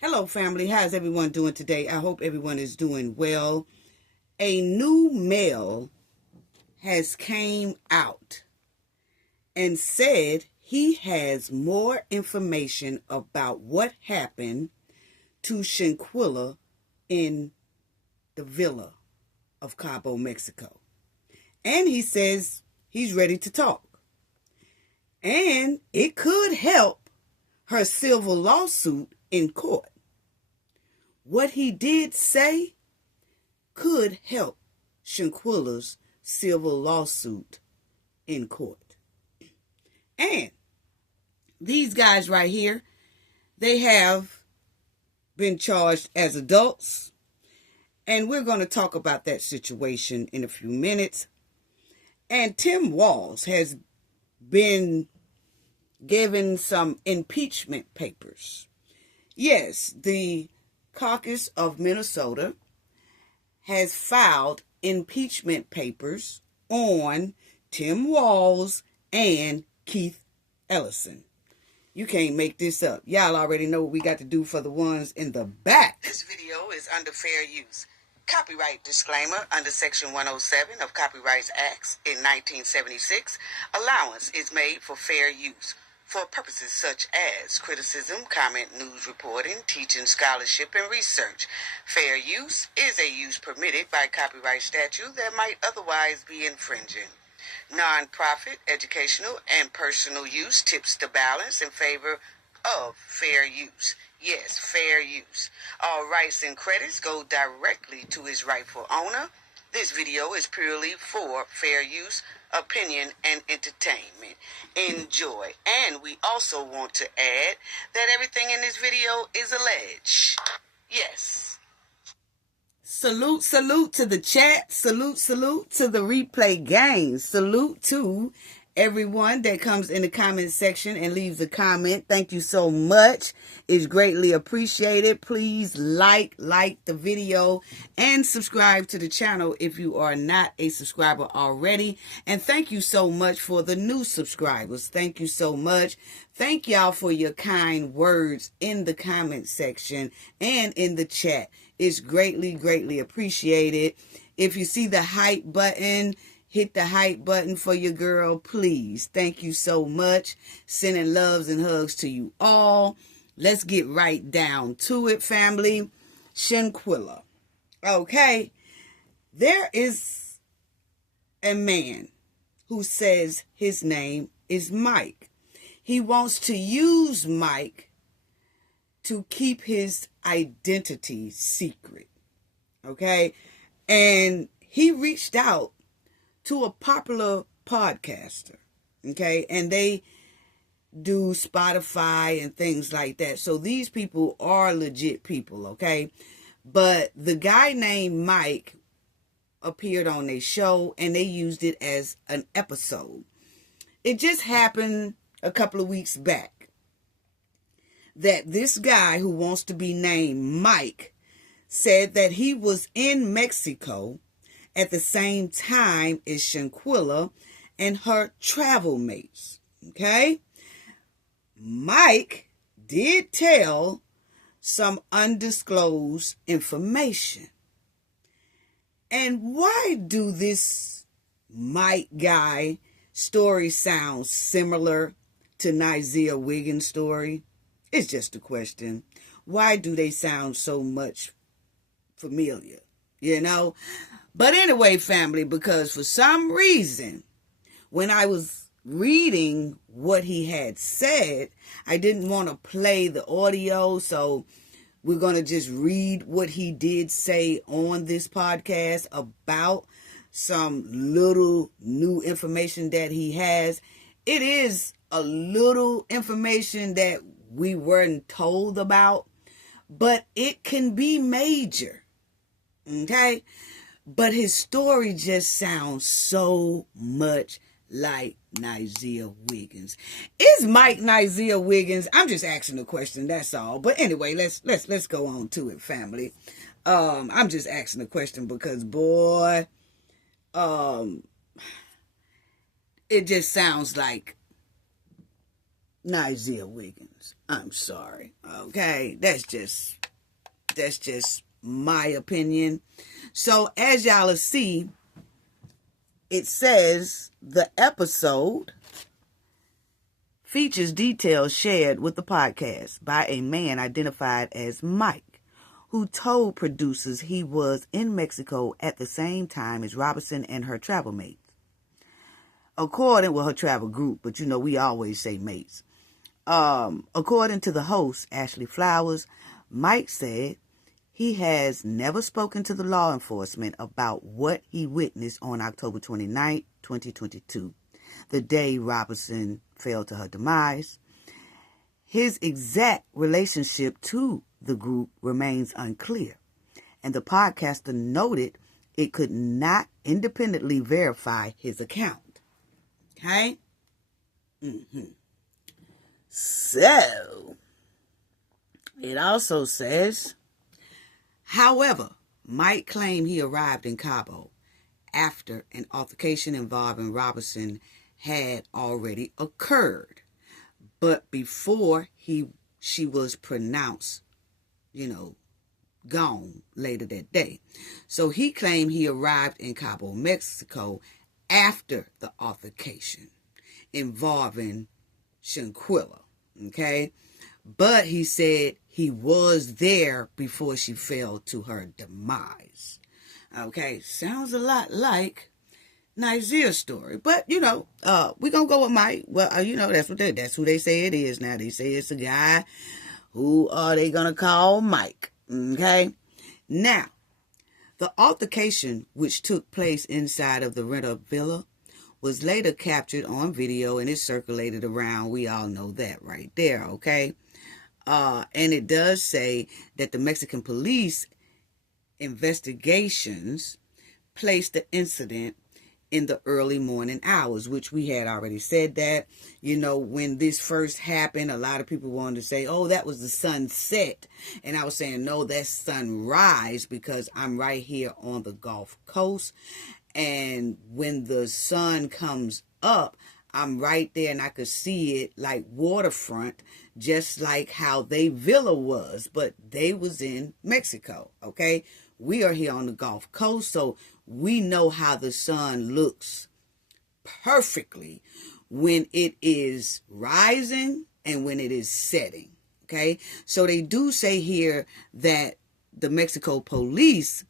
Hello, family. How's everyone doing today? I hope everyone is doing well. A new male has came out and said he has more information about what happened to Shanquella in the villa of Cabo, Mexico. And he says he's ready to talk. And it could help her civil lawsuit in court. What he did say could help Shanquella's civil lawsuit in court. And these guys right here, they have been charged as adults. And we're going to talk about that situation in a few minutes. And Tim Walz has been given some impeachment papers. Yes, the caucus of Minnesota has filed impeachment papers on Tim Walz and Keith Ellison. You can't make this up. Y'all already know what we got to do for the ones in the back. This video is under fair use. Copyright disclaimer under Section 107 of Copyright Acts in 1976. Allowance is made for fair use for purposes such as criticism, comment, news reporting, teaching, scholarship, and research. Fair use is a use permitted by copyright statute that might otherwise be infringing. Non-profit, educational, and personal use tips the balance in favor of fair use. Yes, fair use. All rights and credits go directly to its rightful owner. This video is purely for fair use, opinion, and entertainment. Enjoy. And we also want to add that everything in this video is alleged. Yes. Salute to the chat. Salute to the replay gang. Salute to everyone that comes in the comment section and leaves a comment. Thank you so much. It's greatly appreciated. Please like the video and subscribe to the channel if you are not a subscriber already. And thank you so much for the new subscribers. Thank you so much. Thank y'all for your kind words in the comment section and in the chat. It's greatly appreciated. If you see the hype button, hit the hype button for your girl, please. Thank you so much. Sending loves and hugs to you all. Let's get right down to it, family. Shanquella. Okay. There is a man who says his name is Mike. He wants to use Mike to keep his identity secret. Okay. And he reached out to a popular podcaster, okay? And they do Spotify and things like that. So these people are legit people, okay? But the guy named Mike appeared on their show and they used it as an episode. It just happened a couple of weeks back that this guy who wants to be named Mike said that he was in Mexico at the same time as Shanquella and her travel mates, okay? Mike did tell some undisclosed information. And why do this Mike guy story sound similar to Nizia Wiggins' story? It's just a question. Why do they sound so much familiar, you know? But anyway, family, because for some reason, when I was reading what he had said, I didn't want to play the audio, so we're going to just read what he did say on this podcast about some little new information that he has. It is a little information that we weren't told about, but it can be major, okay? But his story just sounds so much like Nizia Wiggins. Is Mike Nizia Wiggins? I'm just asking a question, that's all. But anyway, let's go on to it, family. I'm just asking a question because, boy, it just sounds like Nigel Wiggins. I'm sorry. Okay, that's just my opinion. So as y'all will see, it says the episode features details shared with the podcast by a man identified as Mike, who told producers he was in Mexico at the same time as Robinson and her travel mates. According, her travel group, but we always say mates. According to the host, Ashley Flowers, Mike said he has never spoken to the law enforcement about what he witnessed on October 29, 2022, the day Robinson fell to her demise. His exact relationship to the group remains unclear, and the podcaster noted it could not independently verify his account. Okay? So, it also says, however, Mike claimed he arrived in Cabo after an altercation involving Robinson had already occurred, but before she was pronounced, gone later that day. So he claimed he arrived in Cabo, Mexico after the altercation involving Shanquella, okay? But he said he was there before she fell to her demise. Okay, sounds a lot like Nigeria story. But, we're going to go with Mike. Well, that's who they say it is now. They say it's a guy. Who are they going to call Mike? Okay? Now, the altercation, which took place inside of the rental villa, was later captured on video and it circulated around. We all know that right there, okay? And it does say that the Mexican police investigations placed the incident in the early morning hours, which we had already said that. When this first happened, a lot of people wanted to say, oh, that was the sunset. And I was saying, no, that's sunrise, because I'm right here on the Gulf Coast. And when the sun comes up, I'm right there and I could see it like waterfront, just like how they villa was, but they was in Mexico, okay? We are here on the Gulf Coast, so we know how the sun looks perfectly when it is rising and when it is setting, okay? So they do say here that the Mexico police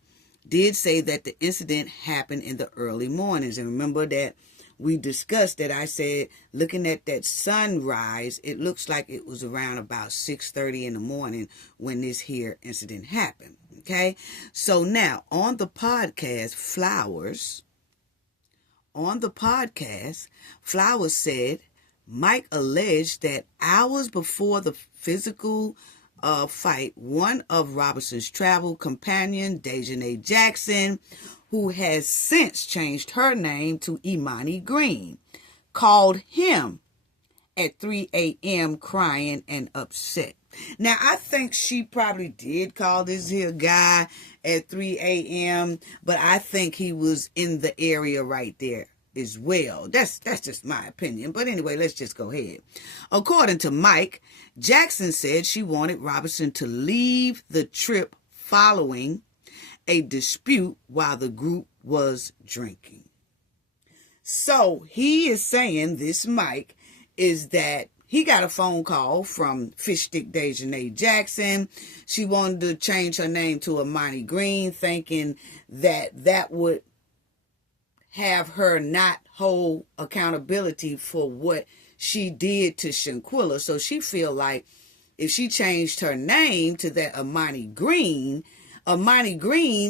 did say that the incident happened in the early mornings. And remember that we discussed that I said, looking at that sunrise, it looks like it was around about 6:30 in the morning when this here incident happened. Okay? So now, on the podcast, Flowers said Mike alleged that hours before the physical fight, one of Robinson's travel companion, Dejanay Jackson, who has since changed her name to Imani Green, called him at 3 a.m. crying and upset. Now, I think she probably did call this here guy at 3 a.m., but I think he was in the area right there as well. That's just my opinion. But anyway, let's just go ahead. According to Mike, Jackson said she wanted Robinson to leave the trip following a dispute while the group was drinking. So he is saying, this Mike, is that he got a phone call from Fish Stick Dejanay Jackson. She wanted to change her name to Imani Green, thinking that would have her not hold accountability for what she did to Shanquella. So she feel like if she changed her name to that Imani Green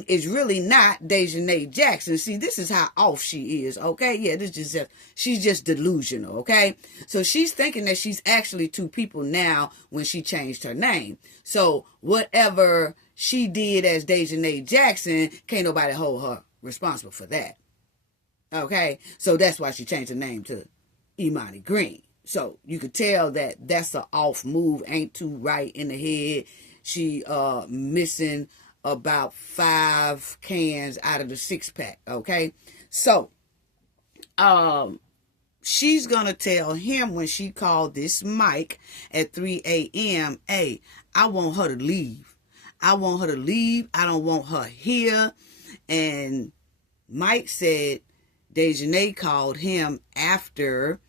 is really not Dejanay Jackson. See, this is how off she is, okay? Yeah, she's just delusional, okay? So she's thinking that she's actually two people now when she changed her name. So whatever she did as Dejanay Jackson, can't nobody hold her responsible for that. Okay? So that's why she changed her name to Imani Green. So you could tell that that's an off move, ain't too right in the head. She missing about 5 cans out of the 6-pack, okay? So, she's going to tell him when she called this Mike at 3 a.m., hey, I want her to leave. I want her to leave. I don't want her here. And Mike said Dejanay called him after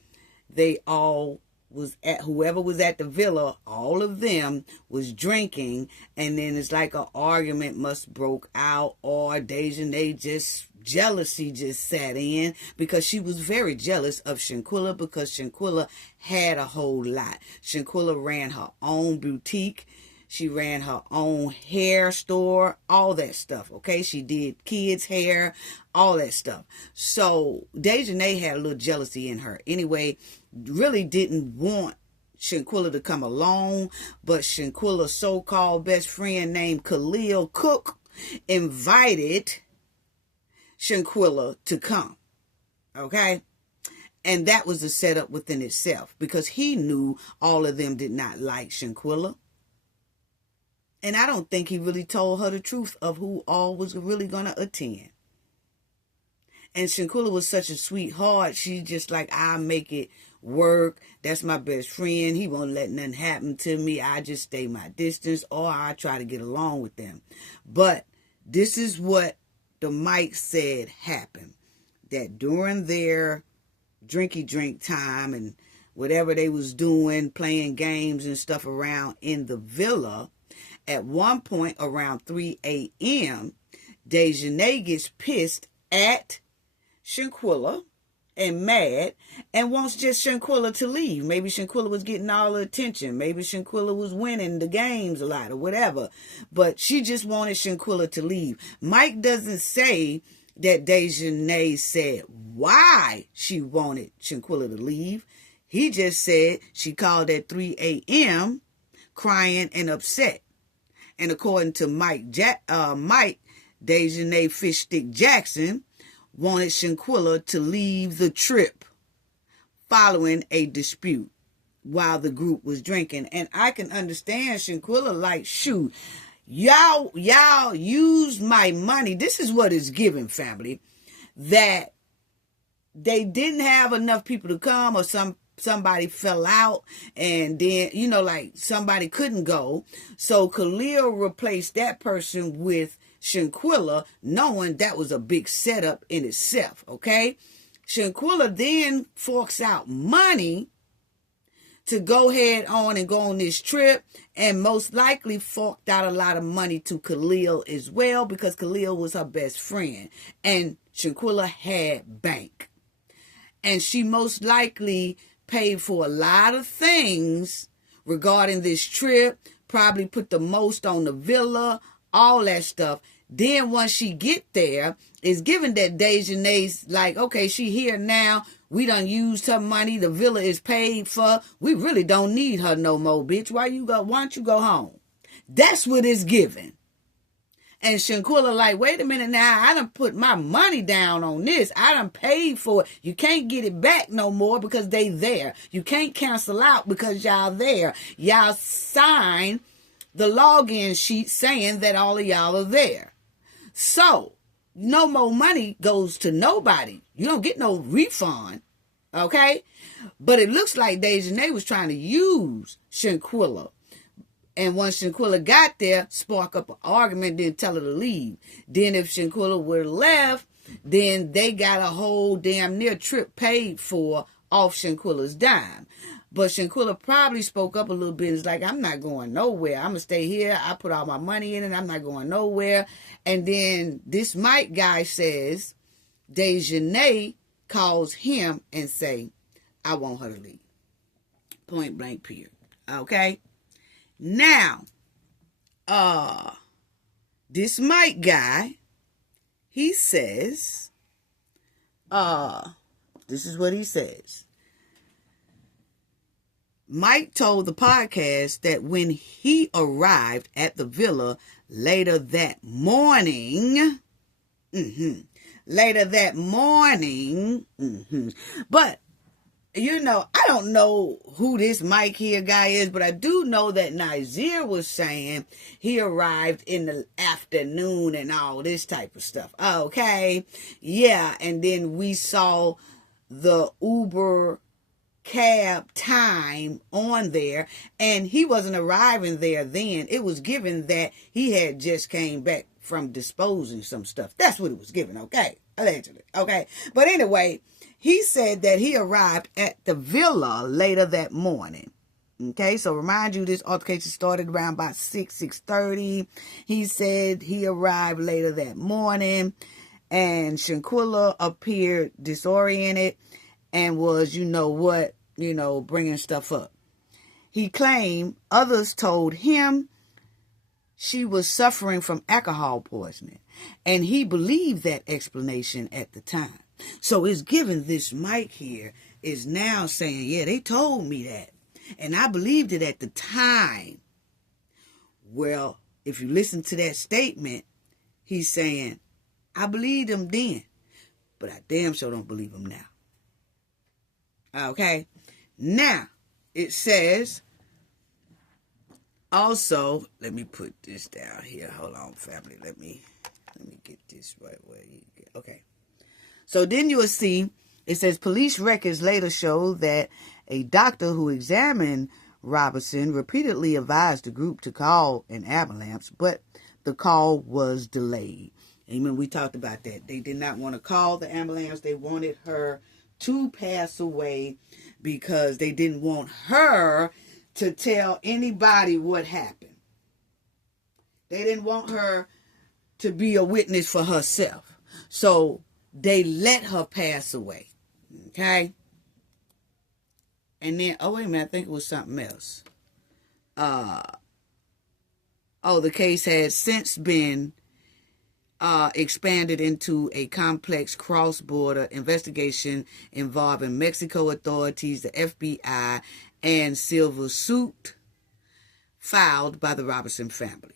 they all was at, whoever was at the villa, all of them was drinking, and then it's like an argument must broke out, or Dejanay just jealousy just sat in, because she was very jealous of Shanquella, because Shanquella had a whole lot. Shanquella ran her own boutique. She ran her own hair store, all that stuff, okay? She did kids' hair, all that stuff. So Dejanay had a little jealousy in her. Anyway, really didn't want Shanquella to come along, but Shanquella's so-called best friend named Khalil Cook invited Shanquella to come, okay? And that was a setup within itself, because he knew all of them did not like Shanquella. And I don't think he really told her the truth of who all was really going to attend. And Shanquella was such a sweetheart. She just like, I'll make it work. That's my best friend. He won't let nothing happen to me. I just stay my distance, or I try to get along with them. But this is what the Mike said happened. That during their drinky drink time and whatever they was doing, playing games and stuff around in the villa, at one point around 3 a.m., Dejanay gets pissed at Shanquella and mad and wants just Shanquella to leave. Maybe Shanquella was getting all the attention. Maybe Shanquella was winning the games a lot or whatever. But she just wanted Shanquella to leave. Mike doesn't say that Dejanay said why she wanted Shanquella to leave. He just said she called at 3 a.m. crying and upset. And according to Mike, Dejanay Fishstick Jackson wanted Shanquella to leave the trip following a dispute while the group was drinking. And I can understand Shanquella like, shoot, y'all use my money. This is what it's given, family. That they didn't have enough people to come, or somebody fell out, and then, like somebody couldn't go. So Khalil replaced that person with Shanquella, knowing that was a big setup in itself, okay? Shanquella then forks out money to go ahead on and go on this trip, and most likely forked out a lot of money to Khalil as well, because Khalil was her best friend, and Shanquella had bank. And she most likely paid for a lot of things regarding this trip, probably put the most on the villa, all that stuff. Then once she get there, it's given that Dejanay's like, okay, she here now. We done used her money. The villa is paid for. We really don't need her no more, bitch. Why don't you go home? That's what it's given. And Shanquella like, wait a minute now, I done put my money down on this. I done paid for it. You can't get it back no more because they there. You can't cancel out because y'all there. Y'all sign the login sheet saying that all of y'all are there. So, no more money goes to nobody. You don't get no refund, okay? But it looks like Dejanay was trying to use Shanquella. And once Shanquella got there, spark up an argument, then tell her to leave. Then if Shanquella would have left, then they got a whole damn near trip paid for off Shanquella's dime. But Shanquella probably spoke up a little bit. It's like, I'm not going nowhere. I'm going to stay here. I put all my money in it. I'm not going nowhere. And then this Mike guy says, Dejanay calls him and say, I want her to leave. Point blank period. Okay? Now, this Mike guy, he says, this is what he says. Mike told the podcast that when he arrived at the villa later that morning, but I don't know who this Mike here guy is, but I do know that Nazir was saying he arrived in the afternoon and all this type of stuff. Okay. Yeah. And then we saw the Uber cab time on there, and he wasn't arriving there then. It was given that he had just came back from disposing some stuff. That's what it was given, okay? Allegedly, okay? But anyway, he said that he arrived at the villa later that morning. Okay, so remind you, this altercation started around about 6:30. He said he arrived later that morning, and Shanquella appeared disoriented and was, bringing stuff up. He claimed others told him she was suffering from alcohol poisoning, and he believed that explanation at the time. So it's given this Mike here is now saying, yeah, they told me that, and I believed it at the time. Well, if you listen to that statement, he's saying, I believed him then, but I damn sure don't believe him now. Okay, now it says, also, let me put this down here. Hold on, family. Let me get this right where you get. Okay. So then you will see, it says police records later show that a doctor who examined Robinson repeatedly advised the group to call an ambulance, but the call was delayed. Amen. We talked about that. They did not want to call the ambulance. They wanted her to pass away because they didn't want her to tell anybody what happened. They didn't want her to be a witness for herself. So they let her pass away. Okay? And then, oh, wait a minute, I think it was something else. The case has since been expanded into a complex cross-border investigation involving Mexico authorities, the FBI, and civil suit filed by the Robinson family.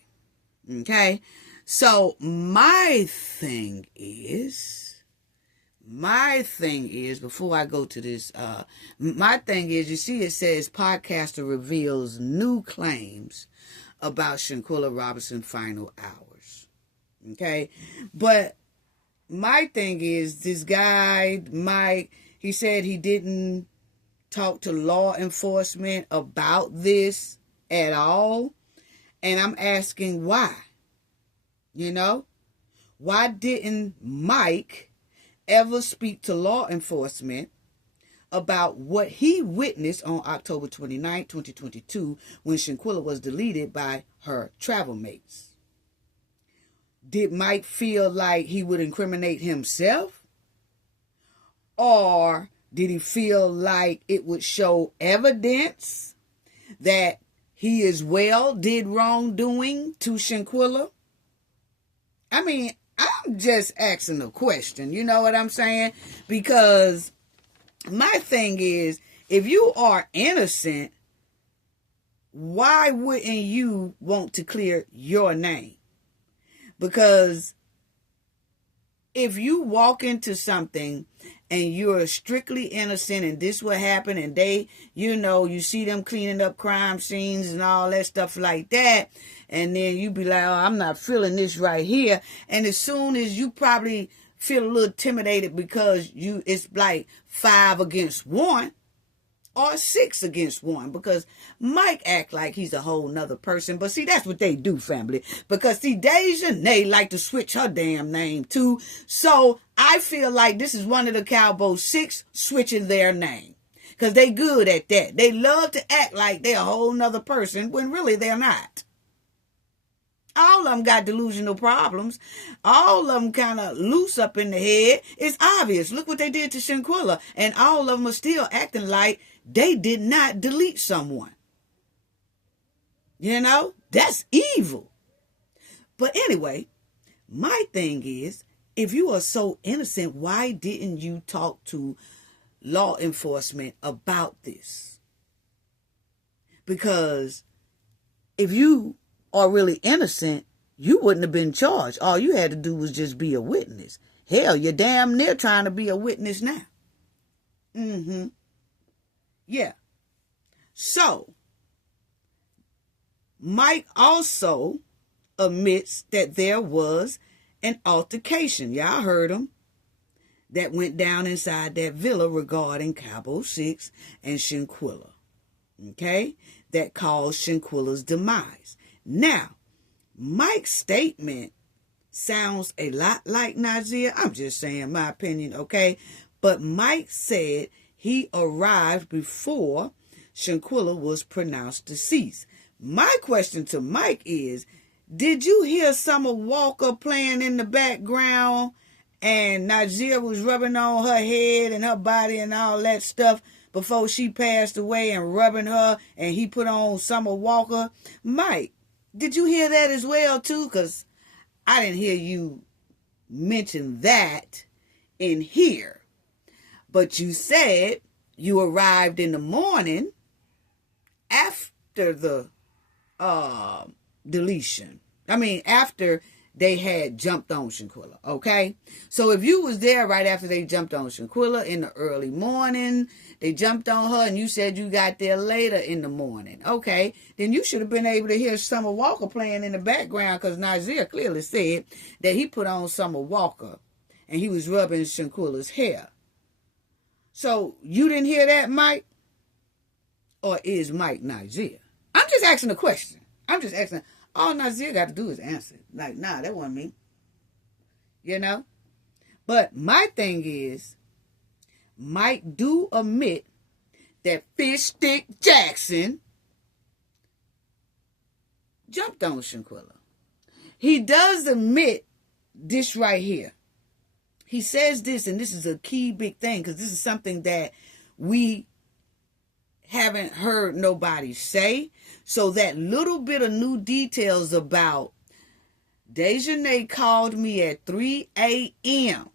Okay? So my thing is, before I go to this, my thing is, you see it says podcaster reveals new claims about Shanquella Robinson final hours. Okay? But my thing is, this guy, Mike, he said he didn't talk to law enforcement about this at all. And I'm asking why. Why didn't Mike ever speak to law enforcement about what he witnessed on October 29, 2022, when Shanquella was deleted by her travel mates? Did Mike feel like he would incriminate himself? Or did he feel like it would show evidence that he as well did wrongdoing to Shanquella? I mean, I'm just asking a question. You know what I'm saying? Because my thing is, if you are innocent, why wouldn't you want to clear your name? Because if you walk into something and you're strictly innocent and this will happen, and they, you see them cleaning up crime scenes and all that stuff like that, and then you be like, oh, I'm not feeling this right here. And as soon as you probably feel a little intimidated because it's like 5 against 1 or 6 against 1, because Mike act like he's a whole nother person. But see, that's what they do, family. Because see, Dejanay like to switch her damn name too. So I feel like this is one of the Cowboy 6 switching their name. Because they good at that. They love to act like they're a whole nother person when really they're not. All of them got delusional problems. All of them kind of loose up in the head. It's obvious. Look what they did to Shanquella. And all of them are still acting like they did not delete someone. That's evil. But anyway, my thing is, if you are so innocent, why didn't you talk to law enforcement about this? Because if you are really innocent, you wouldn't have been charged. All you had to do was just be a witness. Hell, you're damn near trying to be a witness now. Yeah. So, Mike also admits that there was an altercation. Y'all heard him. that went down inside that villa regarding Cabo 6 and Shanquella. Okay? That caused Shanquella's demise. Now, Mike's statement sounds a lot like Nazir. I'm just saying my opinion, okay? But Mike said he arrived before Shanquella was pronounced deceased. My question to Mike is, did you hear Summer Walker playing in the background and Nazir was rubbing on her head and her body and all that stuff before she passed away and rubbing her, and he put on Summer Walker? Mike, did you hear that as well too? Because I didn't hear you mention that in here. But you said you arrived in the morning after the deletion. I mean, after they had jumped on Shanquella, okay? So if you was there right after they jumped on Shanquella in the early morning, they jumped on her and you said you got there later in the morning, okay, then you should have been able to hear Summer Walker playing in the background, because Nazir clearly said that he put on Summer Walker and he was rubbing Shanquella's hair. So you didn't hear that, Mike? Or is Mike Nazir? I'm just asking a question. I'm just asking. All Nazir got to do is answer. Like, nah, that wasn't me. You know? But my thing is, Mike do admit that Fish Stick Jackson jumped on Shanquella. He does admit this right here. He says this, and this is a key big thing, because this is something that we haven't heard nobody say. So that little bit of new details about Dejanay called me at 3 a.m.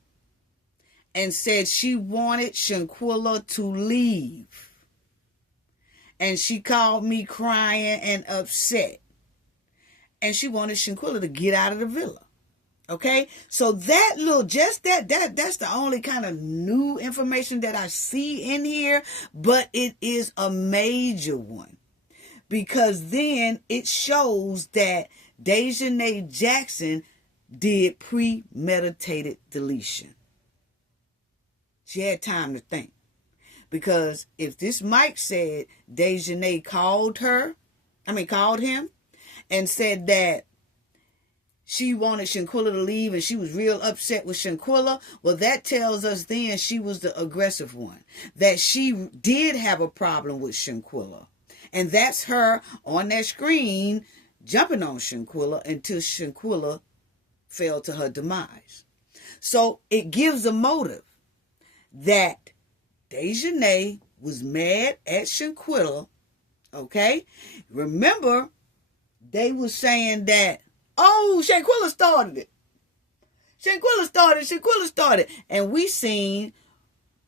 and said she wanted Shanquella to leave. And she called me crying and upset. And she wanted Shanquella to get out of the villa. Okay, so that little, just that's the only kind of new information that I see in here, but it is a major one, because then it shows that Dejanay Jackson did premeditated deletion. She had time to think, because if this Mike said Dejanay called him and said that she wanted Shanquella to leave and she was real upset with Shanquella, well, that tells us then she was the aggressive one. That she did have a problem with Shanquella. And that's her on that screen jumping on Shanquella until Shanquella fell to her demise. So it gives a motive that Dejanay was mad at Shanquella. Okay? Remember, they were saying that, oh, Shanquella started it. Shanquella started. And we seen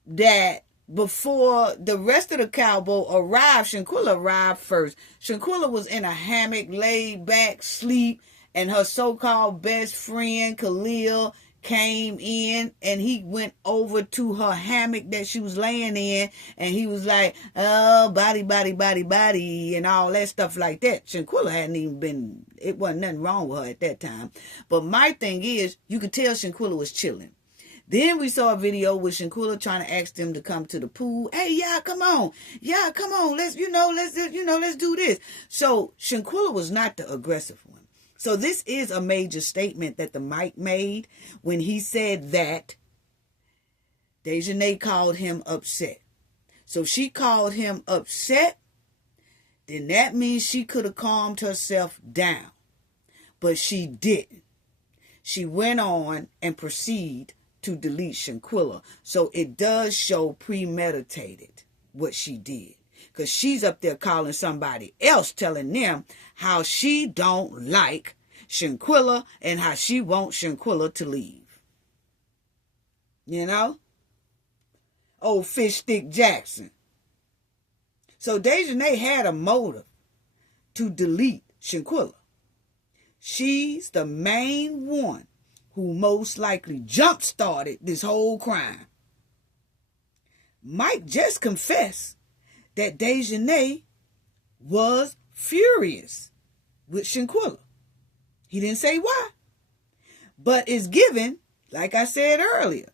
that before the rest of the cowboy arrived, Shanquella arrived first. Shanquella was in a hammock, laid back, sleep, and her so-called best friend, Khalil, came in, and he went over to her hammock that she was laying in, and he was like, oh, body, and all that stuff like that. Shanquella hadn't even been, it wasn't nothing wrong with her at that time. But my thing is, you could tell Shanquella was chilling. Then we saw a video with Shanquella trying to ask them to come to the pool. Hey, y'all, come on. Y'all, come on. Let's do this. So Shanquella was not the aggressive one. So this is a major statement that the Mike made when he said that Dejanay called him upset. So she called him upset, then that means she could have calmed herself down. But she didn't. She went on and proceeded to delete Shanquella. So it does show premeditated what she did. Because she's up there calling somebody else, telling them how she don't like Shanquella and how she wants Shanquella to leave. You know? Old Fish Stick Jackson. So Dejanay had a motive to delete Shanquella. She's the main one who most likely jump-started this whole crime. Mike just confessed that Dejanay was furious with Shanquella. He didn't say why. But it's given, like I said earlier,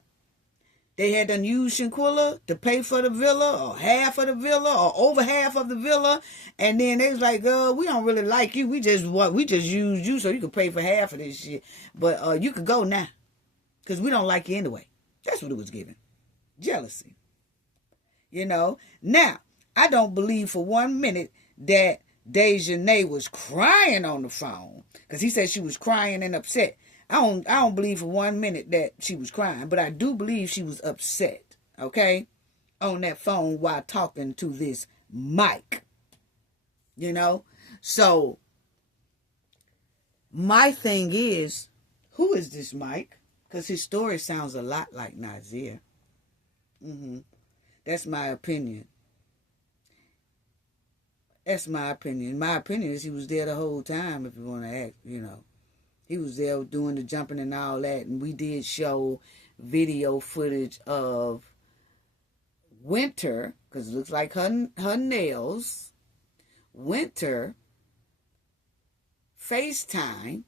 They had done used Shanquella to pay for the villa, or half of the villa, or over half of the villa, and then they was like, we don't really like you. We just used you so you could pay for half of this shit. But you could go now. Because we don't like you anyway. That's what it was given. Jealousy. Now, I don't believe for 1 minute that Dejanay was crying on the phone. Because he said she was crying and upset. I don't believe for 1 minute that she was crying, but I do believe she was upset, okay, on that phone while talking to this Mike, So, my thing is, who is this Mike? Because his story sounds a lot like Nazir. That's my opinion. My opinion is he was there the whole time, if you want to act, He was there doing the jumping and all that. And we did show video footage of Winter, because it looks like her nails. Winter FaceTime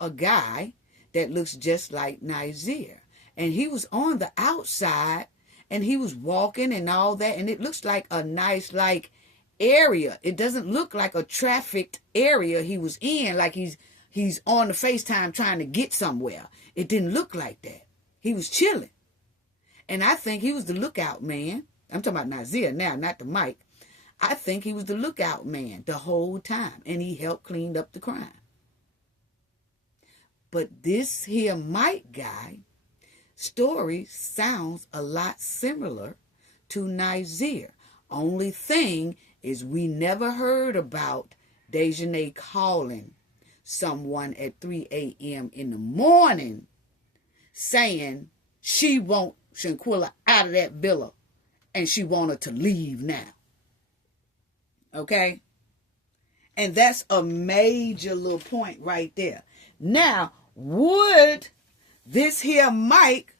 a guy that looks just like Nazir. And he was on the outside and he was walking and all that. And it looks like a nice, area. It doesn't look like a trafficked area he was in, like he's on the FaceTime trying to get somewhere. It didn't look like that. He was chilling. And I think he was the lookout man. I'm talking about Nazir now, not the Mike. I think he was the lookout man the whole time. And he helped clean up the crime. But this here Mike guy story sounds a lot similar to Nazir. Only thing is we never heard about Dejanay calling someone at 3 a.m. in the morning saying she want Shanquella out of that villa and she wanted to leave now. Okay? And that's a major little point right there. Now, would this here Mike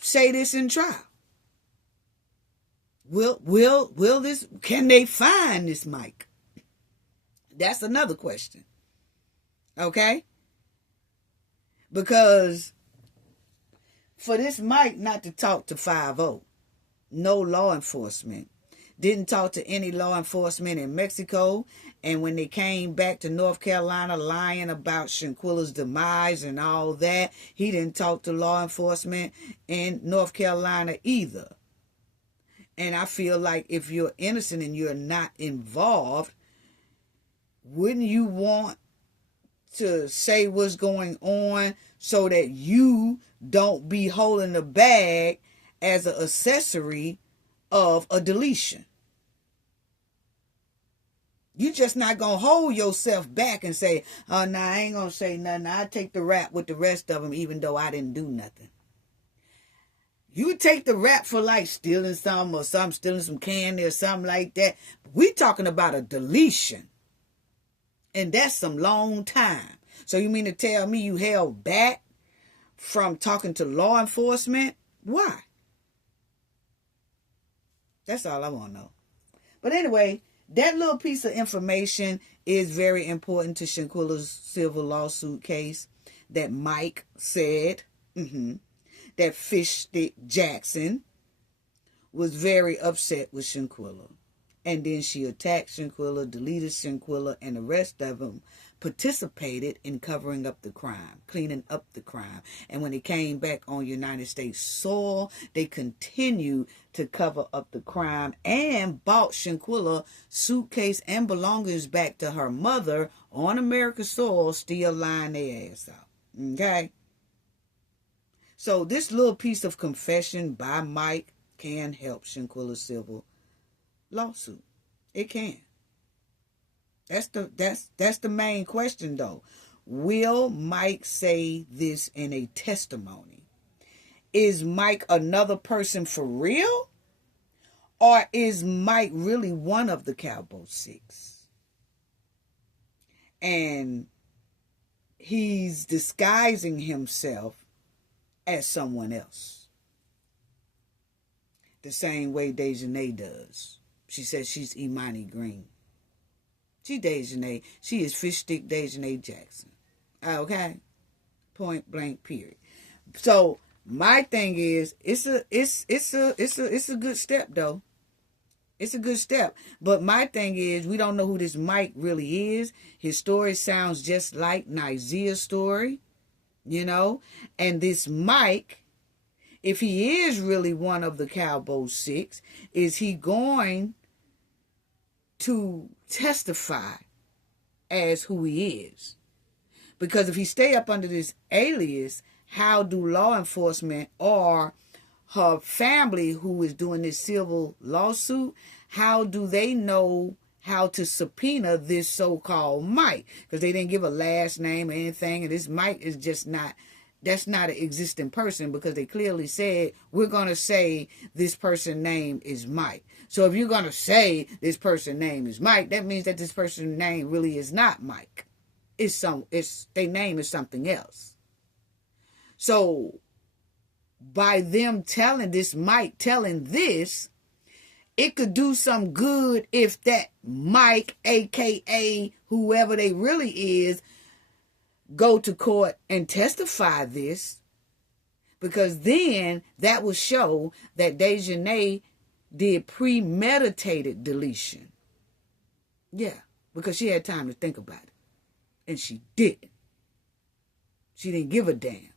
say this in trial? Will this, can they find this Mike? That's another question. Okay? Because for this Mike not to talk to 5-0, no law enforcement, didn't talk to any law enforcement in Mexico, and when they came back to North Carolina lying about Shanquella's demise and all that, he didn't talk to law enforcement in North Carolina either. And I feel like if you're innocent and you're not involved, wouldn't you want to say what's going on so that you don't be holding the bag as an accessory of a deletion? You just not going to hold yourself back and say, oh, no, I ain't going to say nothing. I take the rap with the rest of them even though I didn't do nothing. You take the rap for stealing something or something, stealing some candy or something like that. We talking about a deletion. And that's some long time. So you mean to tell me you held back from talking to law enforcement? Why? That's all I want to know. But anyway, that little piece of information is very important to Shanquella's civil lawsuit case that Mike said. That Fish Stick Jackson was very upset with Shanquella. And then she attacked Shanquella, deleted Shanquella, and the rest of them participated in covering up the crime, cleaning up the crime. And when they came back on United States soil, they continued to cover up the crime and bought Shanquella suitcase and belongings back to her mother on American soil, still lying their ass out. Okay? So this little piece of confession by Mike can help Shanquella's civil lawsuit. It can. That's the main question though. Will Mike say this in a testimony? Is Mike another person for real? Or is Mike really one of the Cowboy Six? And he's disguising himself as someone else. The same way Dejanay does. She says she's Imani Green. She Dejanay. She is Fish Stick Dejanay Jackson. Okay? Point blank period. So My thing is, it's a good step though. It's a good step. But my thing is, we don't know who this Mike really is. His story sounds just like Nizia's story, you know. And this Mike, if he is really one of the Cowboy Six, is he going to testify as who he is? Because if he stay up under this alias, how do law enforcement or her family who is doing this civil lawsuit, how do they know how to subpoena this so-called Mike? Because they didn't give a last name or anything, and this Mike is just not, that's not an existing person, because they clearly said, we're going to say this person's name is Mike. So if you're going to say this person's name is Mike, that means that this person's name really is not Mike. Their name is something else. So by them telling this Mike, telling this, it could do some good if that Mike, aka whoever they really is, go to court and testify this, because then that will show that Dejanay did premeditated deletion. Yeah, because she had time to think about it. And she didn't. She didn't give a damn.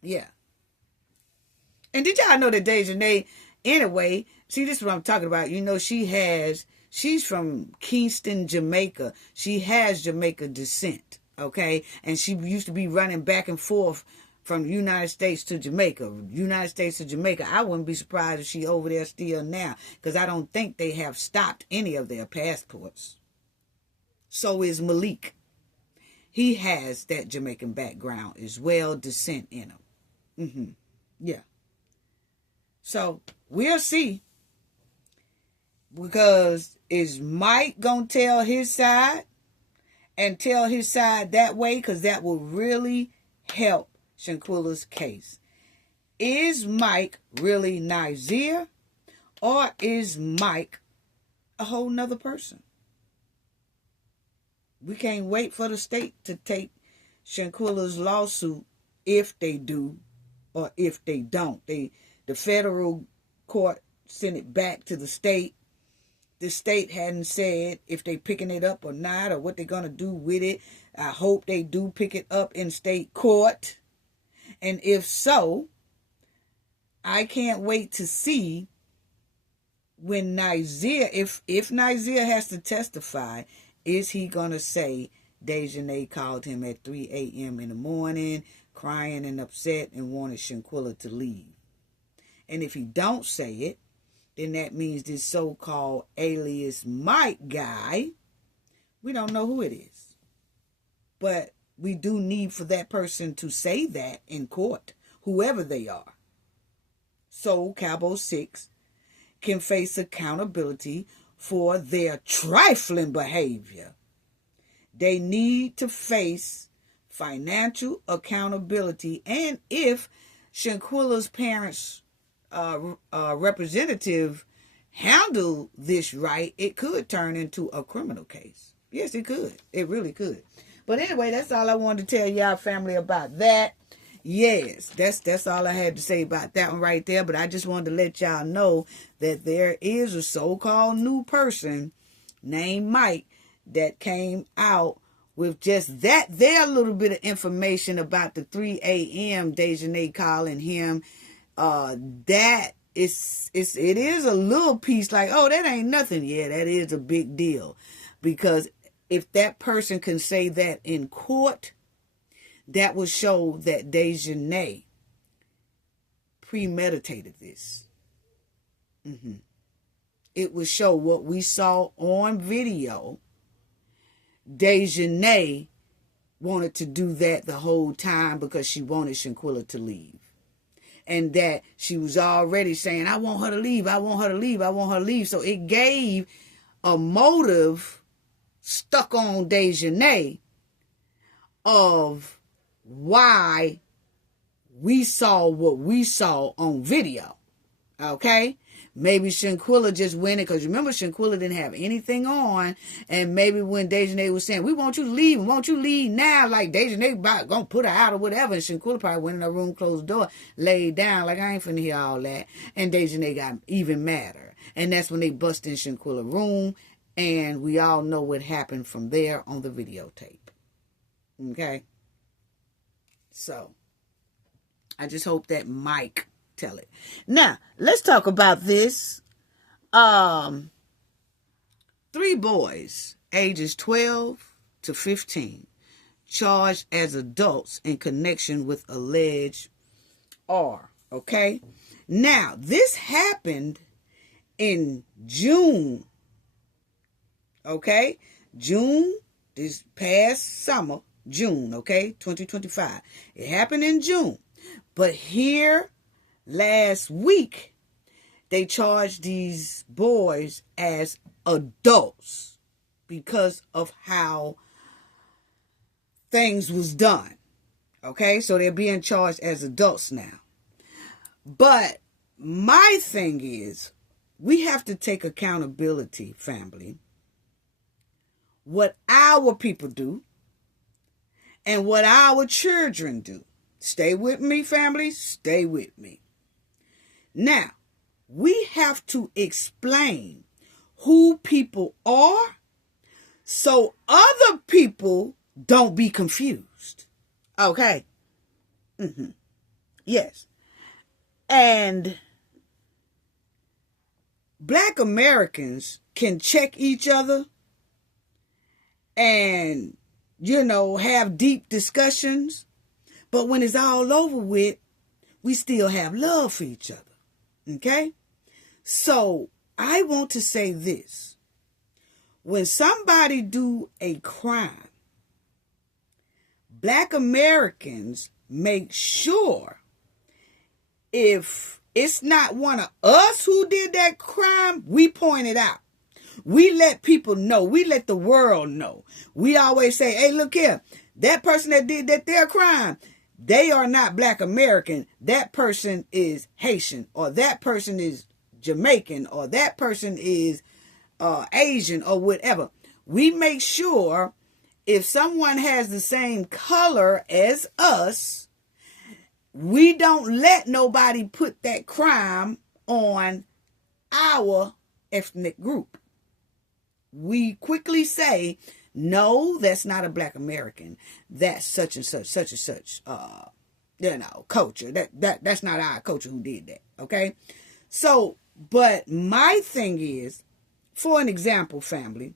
Yeah. And did y'all know that Dejanay, anyway, see, this is what I'm talking about. You know, she's from Kingston, Jamaica. She has Jamaica descent, okay? And she used to be running back and forth from the United States to Jamaica. United States to Jamaica. I wouldn't be surprised if she over there still now, because I don't think they have stopped any of their passports. So is Malik. He has that Jamaican background as well, descent in him. Yeah. So we'll see. Because is Mike going to tell his side and tell his side that way? Because that will really help Shanquella's case. Is Mike really Nizia? Or is Mike a whole nother person? We can't wait for the state to take Shanquella's lawsuit, if they do or if they don't. The federal court sent it back to the state. The state hadn't said if they picking it up or not, or what they're going to do with it. I hope they do pick it up in state court. And if so, I can't wait to see when Nizia, if Nizia has to testify, is he going to say Dejanay called him at 3 a.m. in the morning, crying and upset, and wanted Shanquella to leave? And if he don't say it, then that means this so-called alias Mike guy, we don't know who it is. But we do need for that person to say that in court, whoever they are. So Cowboy 6 can face accountability for their trifling behavior. They need to face financial accountability, and if Shanquella's parents' representative handle this right, it could turn into a criminal case. Yes, it could. It really could. But anyway, that's all I wanted to tell y'all, family, about that. Yes, that's all I had to say about that one right there. But I just wanted to let y'all know that there is a so-called new person named Mike that came out with just that there little bit of information about the 3 a.m. Dejanay calling him. That it is a little piece like, oh, that ain't nothing. Yeah, that is a big deal. Because if that person can say that in court, that will show that Dejanay premeditated this. It will show what we saw on video. Dejanay wanted to do that the whole time because she wanted Shanquella to leave. And that she was already saying, I want her to leave, I want her to leave, I want her to leave. So it gave a motive stuck on Dejanay of why we saw what we saw on video. Okay? Maybe Shanquella just went it because remember Shanquella didn't have anything on, and maybe when Dejanay was saying, "We want you to leave, and won't you leave now?" Like Dejanay about gonna put her out or whatever, and Shanquella probably went in her room, closed the door, laid down like I ain't finna hear all that, and Dejanay got even madder, and that's when they bust in Shanquella's room, and we all know what happened from there on the videotape. Okay, so I just hope that Mike tell it. Now, let's talk about this. 3 boys, ages 12 to 15, charged as adults in connection with alleged R. Okay? Now, this happened in June. Okay? June, this past summer, June, okay? 2025. It happened in June. But here, last week, they charged these boys as adults because of how things was done. Okay, so they're being charged as adults now. But my thing is, we have to take accountability, family. What our people do and what our children do. Stay with me, family. Stay with me. Now, we have to explain who people are so other people don't be confused. Okay? Yes. And Black Americans can check each other and, have deep discussions. But when it's all over with, we still have love for each other. Okay? So, I want to say this. When somebody do a crime, Black Americans make sure if it's not one of us who did that crime, we point it out. We let people know. We let the world know. We always say, hey, look here. That person that did that, their crime, they are not Black American. That person is Haitian, or that person is Jamaican, or that person is Asian, or whatever. We make sure if someone has the same color as us, we don't let nobody put that crime on our ethnic group. We quickly say, no, that's not a Black American. That's such and such, culture. That's not our culture who did that. Okay? So, but my thing is, for an example, family,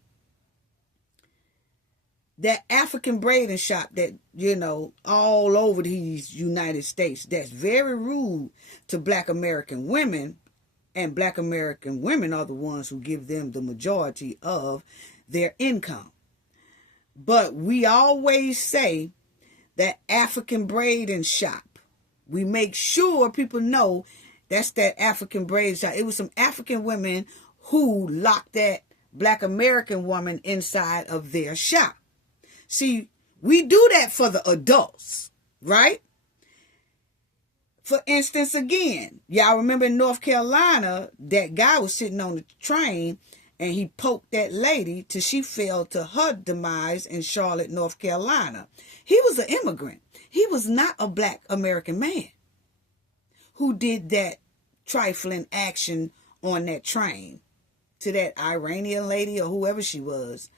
that African braiding shop that, all over these United States, that's very rude to Black American women, and Black American women are the ones who give them the majority of their income. But we always say that African braiding shop. We make sure people know that's that African braiding shop. It was some African women who locked that Black American woman inside of their shop. See, we do that for the adults, right? For instance, again, y'all remember in North Carolina, that guy was sitting on the train and he poked that lady till she fell to her demise in Charlotte, North Carolina. He was an immigrant. He was not a Black American man who did that trifling action on that train to that Iranian lady or whoever she was.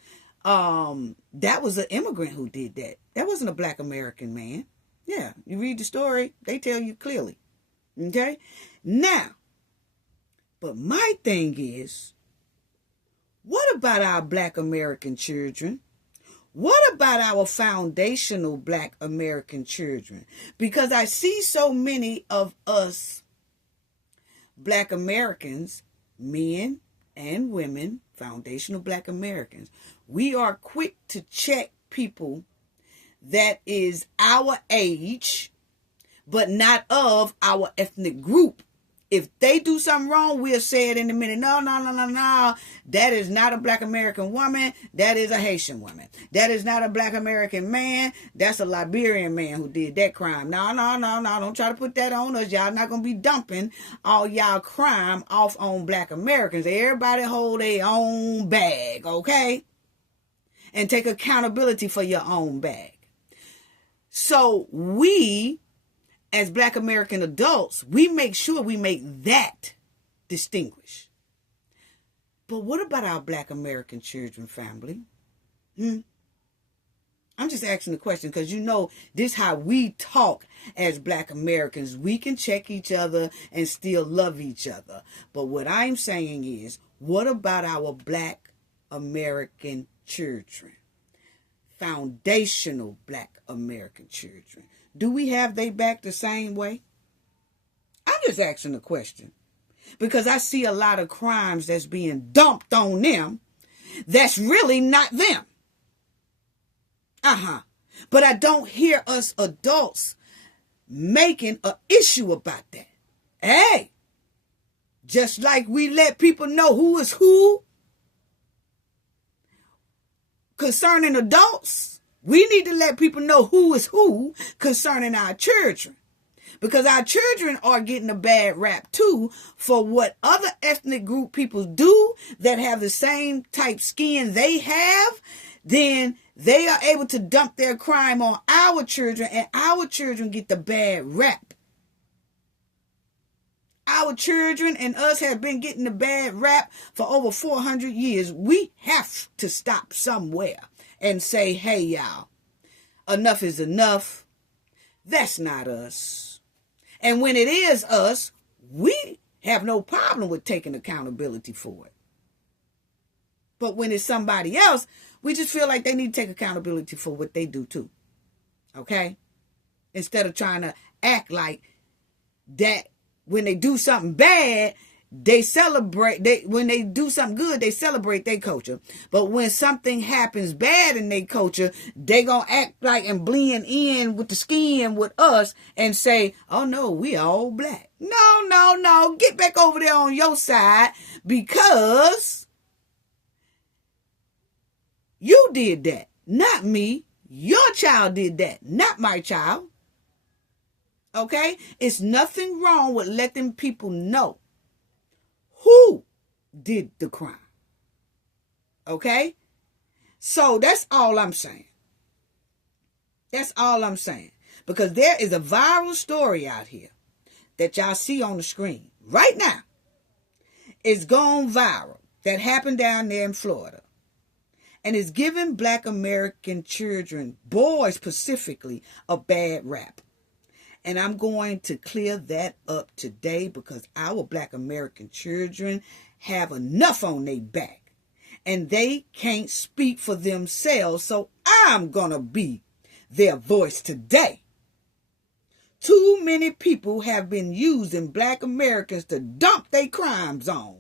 That was an immigrant who did that. That wasn't a Black American man. Yeah, you read the story, they tell you clearly. Okay? Now, but my thing is, what about our Black American children? What about our foundational Black American children? Because I see so many of us Black Americans, men and women, foundational Black Americans, we are quick to check people that is our age, but not of our ethnic group, If they do something wrong, we'll say it in a minute. No, no, no, no, no. That is not a Black American woman. That is a Haitian woman. That is not a Black American man. That's a Liberian man who did that crime. No, no, no, no. Don't try to put that on us. Y'all not going to be dumping all y'all crime off on Black Americans. Everybody hold their own bag, okay? And take accountability for your own bag. So we, as Black American adults, we make sure we make that distinguish. But what about our Black American children, family? I'm just asking the question because this is how we talk as Black Americans. We can check each other and still love each other. But what I'm saying is, what about our Black American children? Foundational Black American children. Do we have they back the same way? I'm just asking the question. Because I see a lot of crimes that's being dumped on them that's really not them. But I don't hear us adults making an issue about that. Hey, just like we let people know who is who concerning adults, we need to let people know who is who concerning our children. Because our children are getting a bad rap too for what other ethnic group people do that have the same type skin they have. Then they are able to dump their crime on our children, and our children get the bad rap. Our children and us have been getting the bad rap for over 400 years. We have to stop somewhere and say, hey, y'all, enough is enough. That's not us. And when it is us, we have no problem with taking accountability for it. But when it's somebody else, we just feel like they need to take accountability for what they do too. Okay? Instead of trying to act like that when they do something bad, they celebrate. When they do something good, they celebrate their culture. But when something happens bad in their culture, they gonna act like and blend in with the skin with us and say, oh no, we all Black. No, no, no. Get back over there on your side because you did that. Not me. Your child did that. Not my child. Okay? It's nothing wrong with letting people know who did the crime. Okay? So that's all I'm saying. That's all I'm saying. Because there is a viral story out here that y'all see on the screen right now. It's gone viral. That happened down there in Florida. And it's giving Black American children, boys specifically, a bad rap. And I'm going to clear that up today because our Black American children have enough on their back. And they can't speak for themselves. So I'm going to be their voice today. Too many people have been using Black Americans to dump their crimes on.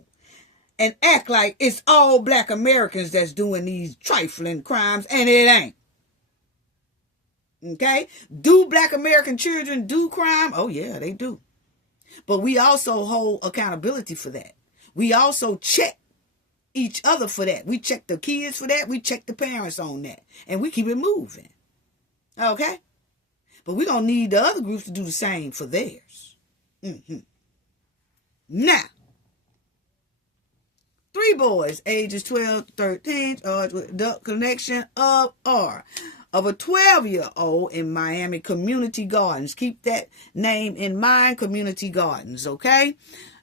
And act like it's all Black Americans that's doing these trifling crimes. And it ain't. Okay? Do Black American children do crime? Oh, yeah, they do. But we also hold accountability for that. We also check each other for that. We check the kids for that. We check the parents on that. And we keep it moving. Okay? But we're going to need the other groups to do the same for theirs. Now, 3 boys, ages 12 to 13, charged with adult connection of a 12-year-old in Miami Community Gardens. Keep that name in mind, Community Gardens, okay?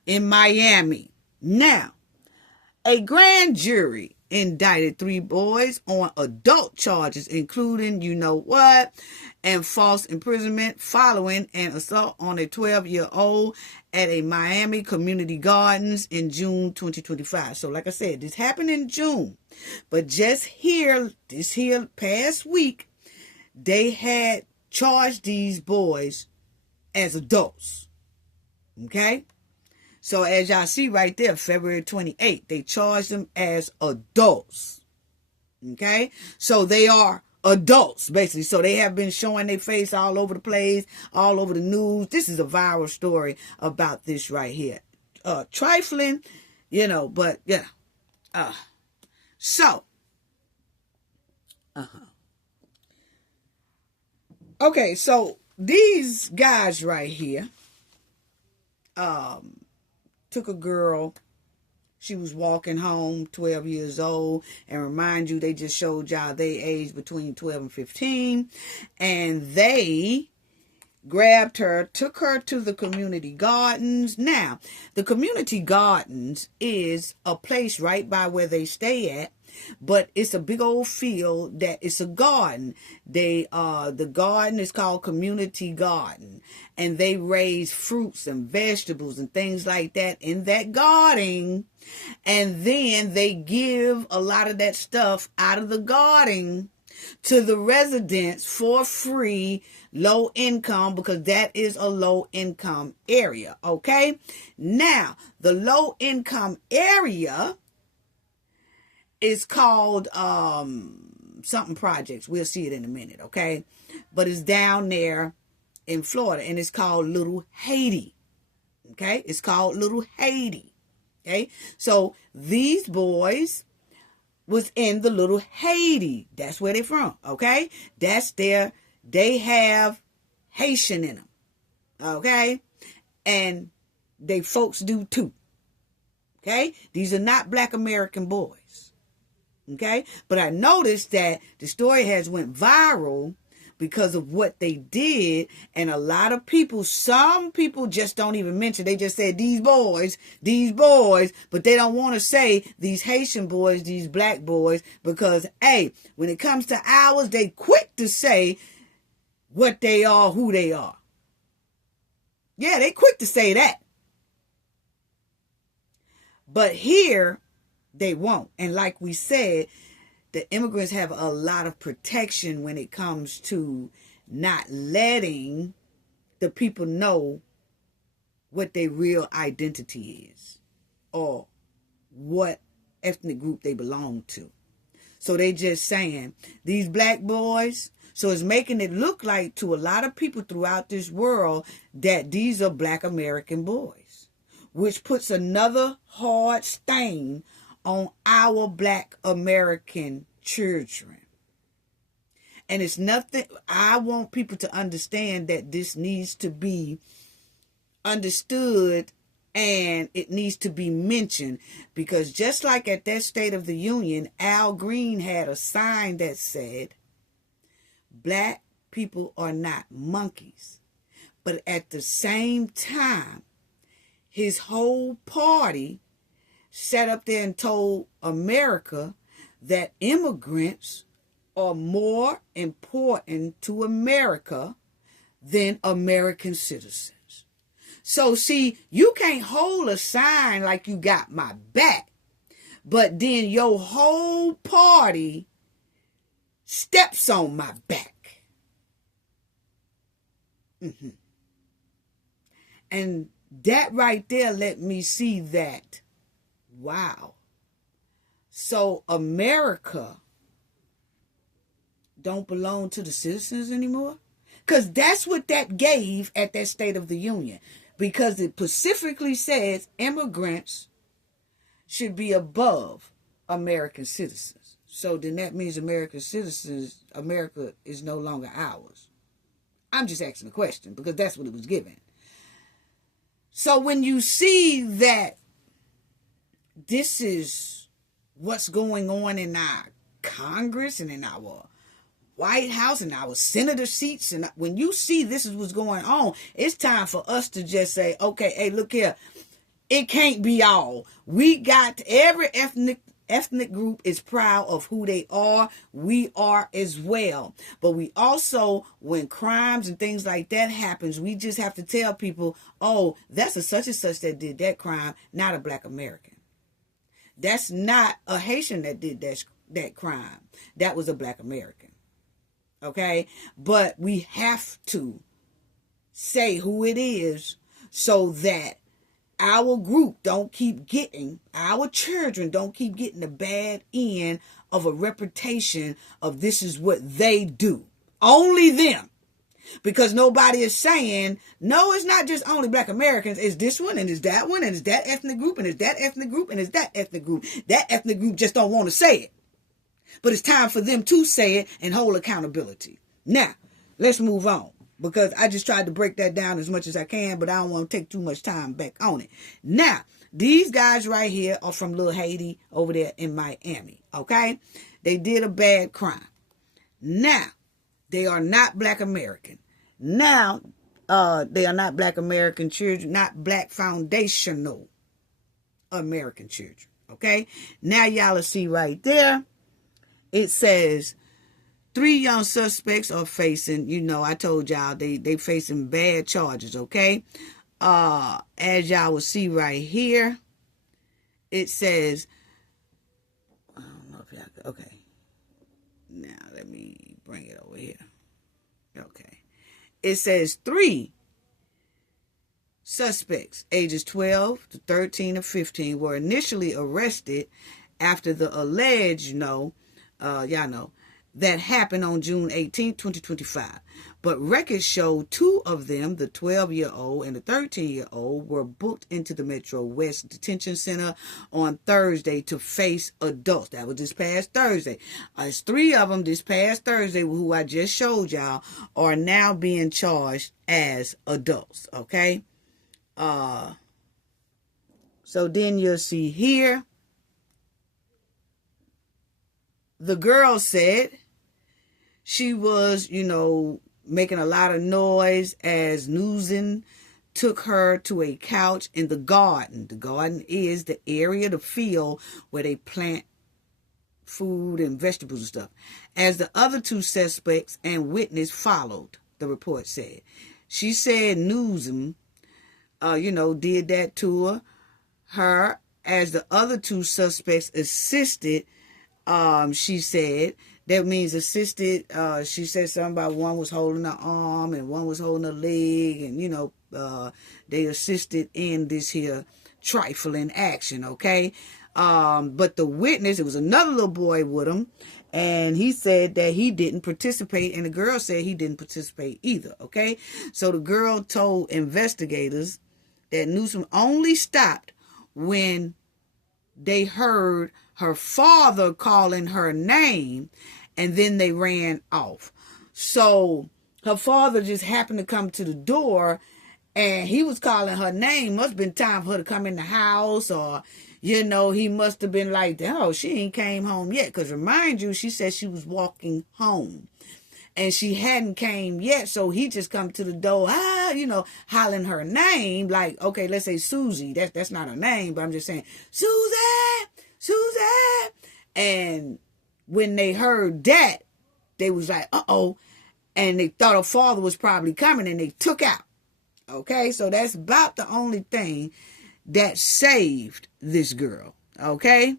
In Miami. Now, a grand jury indicted 3 boys on adult charges, including, you know what, and false imprisonment following an assault on a 12-year-old at a Miami Community Gardens in June 2025. So like I said, this happened in June. But just this past week, they had charged these boys as adults. Okay? So as y'all see right there, February 28th, they charged them as adults. Okay? So they are adults, basically. So they have been showing their face all over the place, all over the news. This is a viral story about this right here. Trifling, but yeah. So, okay, so these guys right here, took a girl. She was walking home, 12 years old. And remind you, they just showed y'all they age between 12 and 15. And they grabbed her, took her to the community gardens. Now, the community gardens is a place right by where they stay at, but it's a big old field that it's a garden. The garden is called community garden, and they raise fruits and vegetables and things like that in that garden. And then they give a lot of that stuff out of the garden to the residents for free, low income, because that is a low income area. Okay. Now, the low income area is called something projects. We'll see it in a minute. Okay. But it's down there in Florida, and it's called Little Haiti. Okay. It's called Little Haiti. Okay. So these boys was in the Little Haiti. That's where they're from. Okay. They have Haitian in them. Okay. And they folks do too. Okay. These are not Black American boys. Okay. But I noticed that the story has went viral because of what they did. And a lot of people, some people just don't even mention. They just said these boys, but they don't want to say these Haitian boys, these Black boys, because, hey, when it comes to ours, they quick to say what they are, who they are. Yeah, they quick to say that. But here, they won't. And like we said, the immigrants have a lot of protection when it comes to not letting the people know what their real identity is or what ethnic group they belong to. So they just saying, these Black boys, so it's making it look like to a lot of people throughout this world that these are Black American boys, which puts another hard stain on our Black American children. And it's nothing, I want people to understand that this needs to be understood and it needs to be mentioned, because just like at that State of the Union, Al Green had a sign that said, Black people are not monkeys. But at the same time, his whole party sat up there and told America that immigrants are more important to America than American citizens. So see, you can't hold a sign like you got my back, but then your whole party steps on my back. And that right there let me see that, wow. So America don't belong to the citizens anymore? Because that's what that gave at that State of the Union. Because it specifically says immigrants should be above American citizens. So then that means American citizens, America is no longer ours. I'm just asking a question because that's what it was given. So when you see that this is what's going on in our Congress and in our White House and our senator seats, and when you see this is what's going on, it's time for us to just say, okay, hey, look here, it can't be all. We got every ethnic group is proud of who they are. We are as well. But we also, when crimes and things like that happens, we just have to tell people, oh, that's a such and such that did that crime, not a Black American. That's not a Haitian that did that crime. That was a Black American. Okay? But we have to say who it is so that our group don't keep getting, our children don't keep getting the bad end of a reputation of this is what they do. Only them. Because nobody is saying, no, it's not just only black Americans. It's this one and it's that one and it's that ethnic group and it's that ethnic group and it's that ethnic group. That ethnic group just don't want to say it. But it's time for them to say it and hold accountability. Now, let's move on. Because I just tried to break that down as much as I can, but I don't want to take too much time back on it. Now, these guys right here are from Little Haiti over there in Miami. Okay? They did a bad crime. Now, they are not black American. Now, they are not black American children, not black foundational American children. Okay? Now, y'all will see right there. It says 3 young suspects are facing, I told y'all they facing bad charges, okay? As y'all will see right here, it says, I don't know if y'all, okay. Now, let me bring it over here. Okay. It says 3 suspects, ages 12 to 13 or 15, were initially arrested after the alleged, y'all know, that happened on June 18, 2025. But records show 2 of them, the 12-year-old and the 13-year-old, were booked into the Metro West Detention Center on Thursday to face adults. That was this past Thursday. It's 3 of them this past Thursday, who I just showed y'all, are now being charged as adults, okay? So then you'll see here, the girl said she was, making a lot of noise as Newsom took her to a couch in the garden. The garden is the area, the field where they plant food and vegetables and stuff. As the other 2 suspects and witness followed, the report said. She said Newsom, did that to her as the other 2 suspects assisted. She said, that means assisted, she said something about one was holding her arm and one was holding her leg, and, they assisted in this here trifling action, okay? But the witness, it was another little boy with him, and he said that he didn't participate, and the girl said he didn't participate either, okay? So the girl told investigators that Newsom only stopped when they heard her father calling her name, and then they ran off. So her father just happened to come to the door, and he was calling her name. Must have been time for her to come in the house, or, he must have been like, oh, she ain't came home yet. Because remind you, she said she was walking home, and she hadn't came yet. So he just come to the door, hollering her name, like, okay, let's say Susie. That's not her name, but I'm just saying, Susie. And when they heard that, they was like, uh-oh. And they thought her father was probably coming, and they took out. Okay, so that's about the only thing that saved this girl. Okay?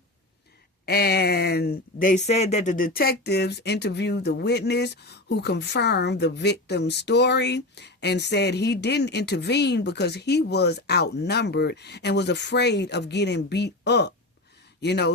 And they said that the detectives interviewed the witness who confirmed the victim's story and said he didn't intervene because he was outnumbered and was afraid of getting beat up.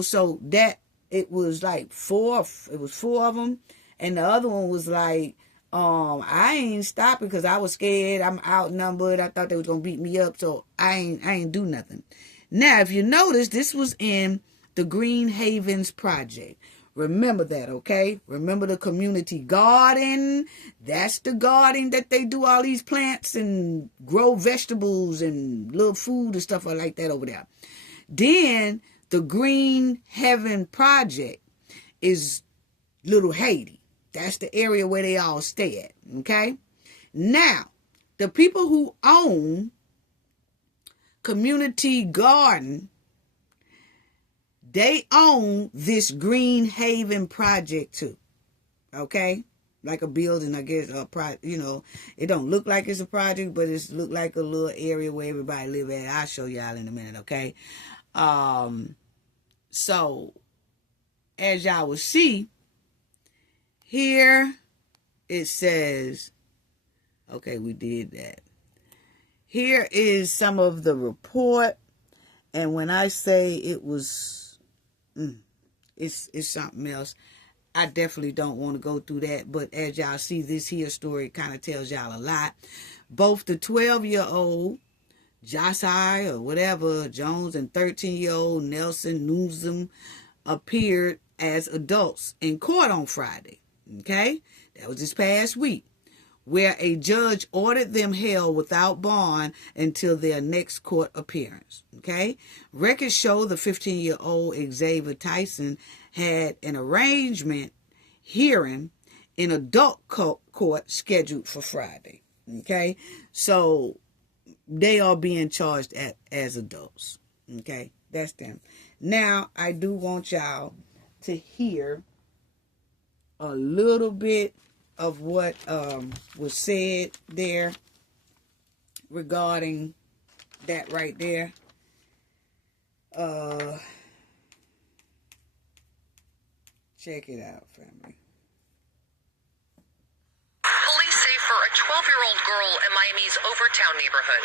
So that it was like 4 of them. And the other one was like, I ain't stopping because I was scared. I'm outnumbered. I thought they was going to beat me up. So I ain't do nothing. Now, if you notice, this was in the Green Havens Project. Remember that, okay? Remember the community garden? That's the garden that they do all these plants and grow vegetables and little food and stuff like that over there. Then the Green Haven Project is Little Haiti. That's the area where they all stay at, okay? Now, the people who own Community Garden, they own this Green Haven Project too, okay? Like a building, I guess, it don't look like it's a project, but it's look like a little area where everybody live at. I'll show y'all in a minute, okay? So, as y'all will see, here it says, okay, we did that. Here is some of the report. And when I say it was, it's something else. I definitely don't want to go through that, but as y'all see, this here story kind of tells y'all a lot. Both the 12-year-old Josiah or whatever Jones and 13-year-old Nelson Newsom appeared as adults in court on Friday. Okay, that was this past week, where a judge ordered them held without bond until their next court appearance. Okay, records show the 15-year-old Xavier Tyson had an arraignment hearing in adult court scheduled for Friday. Okay, so they are being charged as adults. Okay, that's them. Now, I do want y'all to hear a little bit of what was said there regarding that right there. Check it out, family. Police say for a 12-year-old girl in Miami's Overtown neighborhood,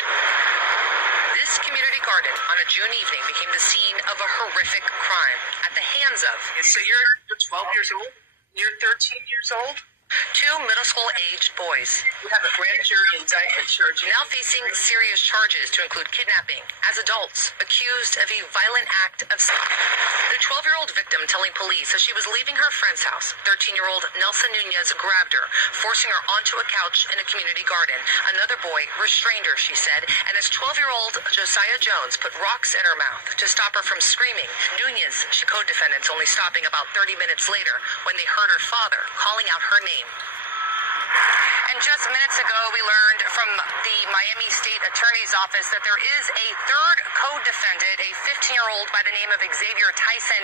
this community garden on a June evening became the scene of a horrific crime at the hands of... So you're 12 years old? You're 13 years old? Two middle school-aged boys. We have a grand jury indictment charging. Now facing serious charges to include kidnapping as adults, accused of a violent act of... The 12-year-old victim telling police as she was leaving her friend's house, 13-year-old Nelson Nunez grabbed her, forcing her onto a couch in a community garden. Another boy restrained her, she said, and as 12-year-old Josiah Jones put rocks in her mouth to stop her from screaming. Nunez, she co-defendants, only stopping about 30 minutes later when they heard her father calling out her name. And just minutes ago, we learned from the Miami State Attorney's Office that there is a third co-defendant, a 15-year-old by the name of Xavier Tyson.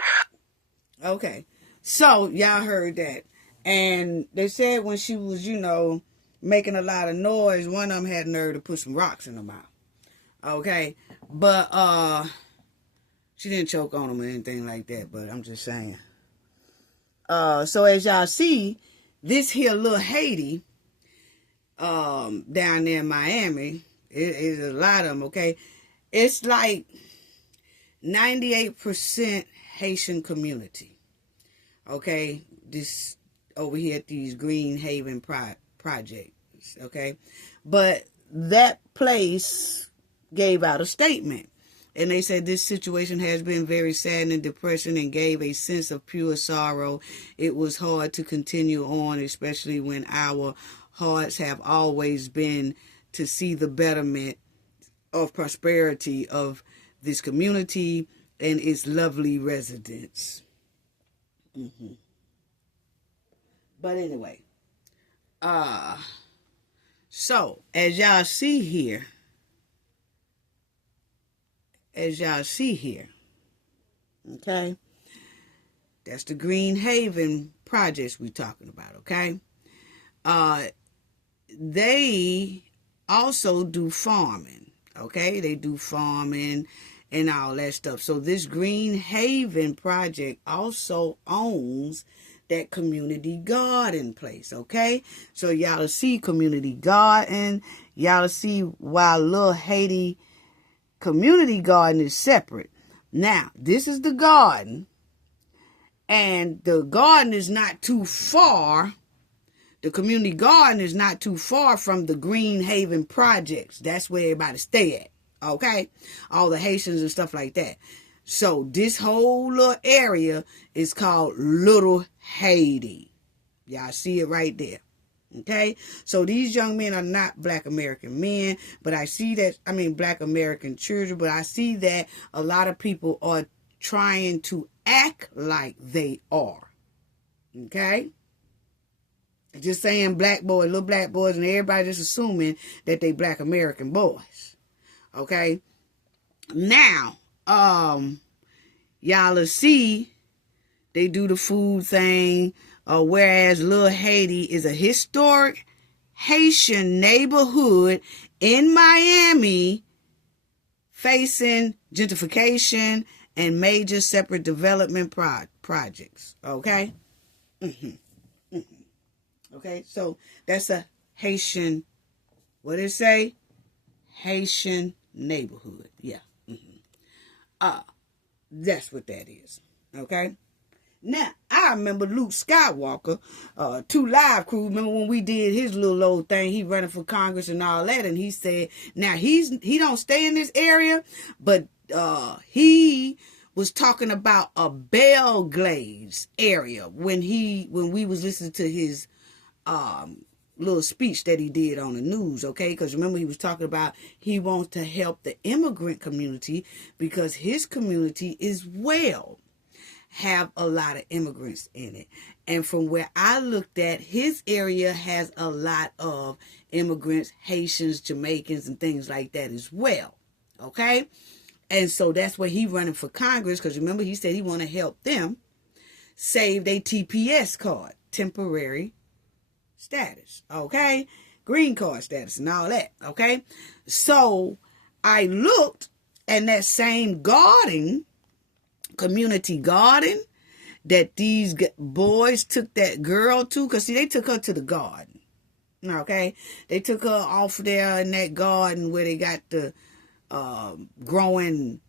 Okay, so y'all heard that. And they said when she was, making a lot of noise, one of them had nerve to put some rocks in her mouth. Okay, but she didn't choke on them or anything like that, but I'm just saying. So as y'all see, this here little Haiti, down there in Miami, it's a lot of them, okay? It's like 98% Haitian community, okay? This over here at these Green Haven projects, okay? But that place gave out a statement. And they said this situation has been very sad and depressing and gave a sense of pure sorrow. It was hard to continue on, especially when our hearts have always been to see the betterment of prosperity of this community and its lovely residents. But anyway, so as y'all see here, okay, that's the Green Haven projects we're talking about, okay? They also do farming, okay? They do farming and all that stuff. So this Green Haven project also owns that community garden place, okay? So y'all see community garden. Y'all see why Little Haiti community garden is separate. Now, this is the garden, and the garden is not too far. The community garden is not too far from the Green Haven projects. That's where everybody stay at, okay? All the Haitians and stuff like that. So this whole little area is called Little Haiti. Y'all see it right there. Okay, so these young men are not Black American men, but I see that, Black American children, but I see that a lot of people are trying to act like they are. Okay, just saying black boys, little black boys, and everybody just assuming that they Black American boys. Okay, now, y'all will see they do the food thing. Whereas Little Haiti is a historic Haitian neighborhood in Miami facing gentrification and major separate development projects. Okay? Okay, so that's a Haitian, what did it say? Haitian neighborhood. Yeah. That's what that is. Okay? Now, I remember Luke Skywalker, 2 Live Crew. Remember when we did his little old thing? He running for Congress and all that, and he said, now he don't stay in this area, but he was talking about a Belglades area when we was listening to his little speech that he did on the news, okay? Because remember, he was talking about he wants to help the immigrant community because his community is have a lot of immigrants in it. And from where I looked at, his area has a lot of immigrants, Haitians, Jamaicans, and things like that as well. Okay? And so that's where he running for Congress, because remember, he said he want to help them save their TPS card, temporary status. Okay? Green card status and all that. Okay? So I looked, and that same community garden that these boys took that girl to, because see, they took her to the garden, okay? They took her off there in that garden where they got the growing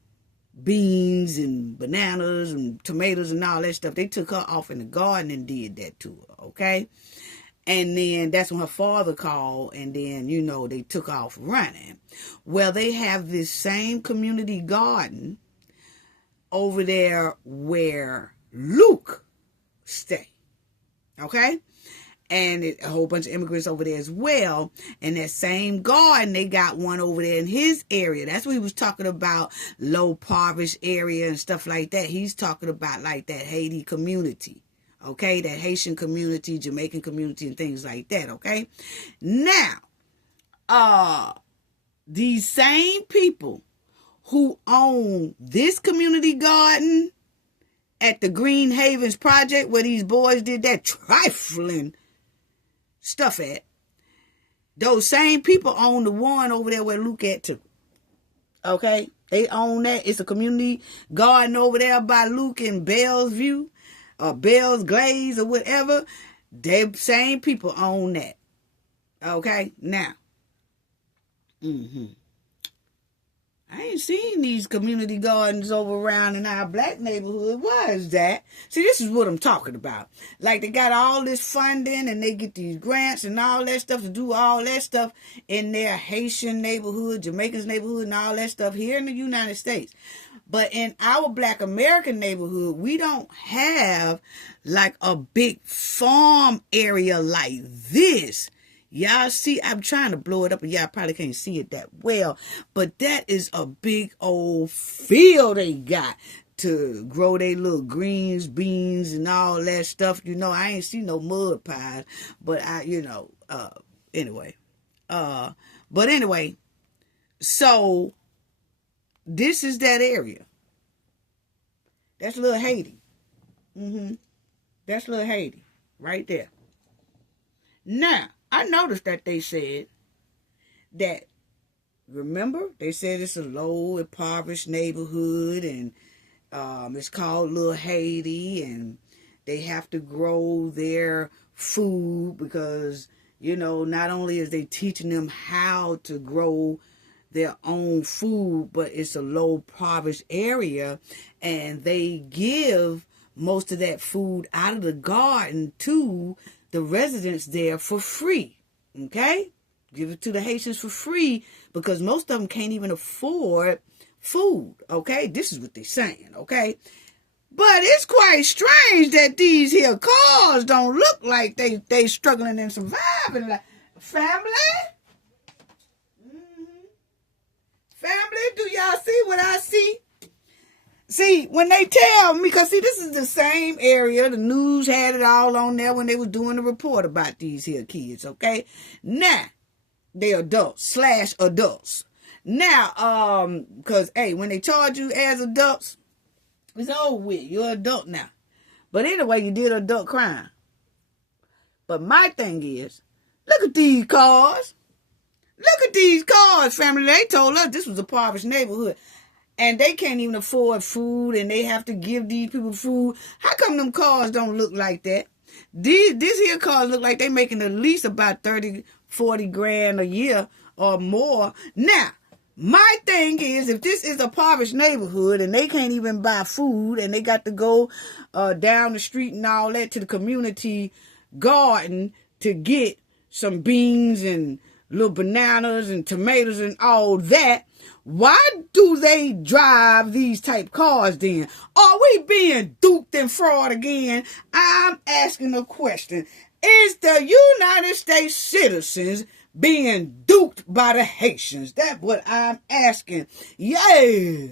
beans and bananas and tomatoes and all that stuff. They took her off in the garden and did that to her, okay? And then that's when her father called, and then, they took off running. Well, they have this same community garden over there where Luke stay, okay? And a whole bunch of immigrants over there as well. And that same garden, they got one over there in his area. That's what he was talking about, low impoverished area and stuff like that. He's talking about like that Haiti community, okay? That Haitian community, Jamaican community, and things like that, okay? Now, these same people who own this community garden at the Green Havens Project where these boys did that trifling stuff at, those same people own the one over there where Luke at too. Okay? They own that. It's a community garden over there by Luke in Bell's View or Bell's Glaze or whatever. They same people own that. Okay? Now. I ain't seen these community gardens over around in our black neighborhood. Why is that? See, this is what I'm talking about. Like, they got all this funding and they get these grants and all that stuff to do all that stuff in their Haitian neighborhood, Jamaican's neighborhood, and all that stuff here in the United States. But in our black American neighborhood, we don't have like a big farm area like this. Y'all see, I'm trying to blow it up and y'all probably can't see it that well, but that is a big old field they got to grow their little greens, beans, and all that stuff. I ain't see no mud pies, but anyway. But anyway, so this is that area. That's little Haiti. That's little Haiti right there. Now, I noticed that they said that, remember, they said it's a low impoverished neighborhood and it's called Little Haiti, and they have to grow their food because, not only is they teaching them how to grow their own food, but it's a low impoverished area, and they give most of that food out of the garden to the residents there for free, okay? Give it to the Haitians for free because most of them can't even afford food, okay? This is what they're saying, okay? But it's quite strange that these here cars don't look like they struggling and surviving. Like, family? Family, do y'all see what I see? See, when they tell me, because see, this is the same area, the news had it all on there when they was doing the report about these here kids, okay? Now, they adults. Now, because, hey, when they charge you as adults, it's over with. You're an adult now. But anyway, you did adult crime. But my thing is, look at these cars. Look at these cars, family. They told us this was a impoverished neighborhood. And they can't even afford food, and they have to give these people food. How come them cars don't look like that? This here cars look like they making at least about 30, 40 grand a year or more. Now, My thing is, if this is a impoverished neighborhood and they can't even buy food and they got to go down the street and all that to the community garden to get some beans and little bananas and tomatoes and all that, why do they drive these type cars then? Are we being duped and fraud again? I'm asking a question. Is the United States citizens being duped by the Haitians? That's what I'm asking. Yeah.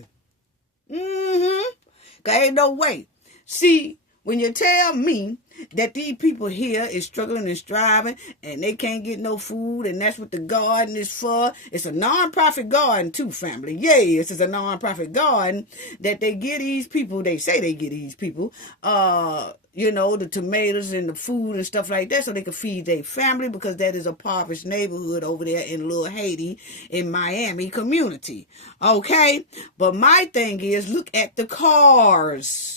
Ain't no way. See, when you tell me that these people here is struggling and striving and they can't get no food and that's what the garden is for. It's a non-profit garden too, family. Yes, it's a non-profit garden that they get these people, they say they get these people, the tomatoes and the food and stuff like that so they can feed their family because that is a impoverished neighborhood over there in Little Haiti in Miami community. Okay? But my thing is, look at the cars.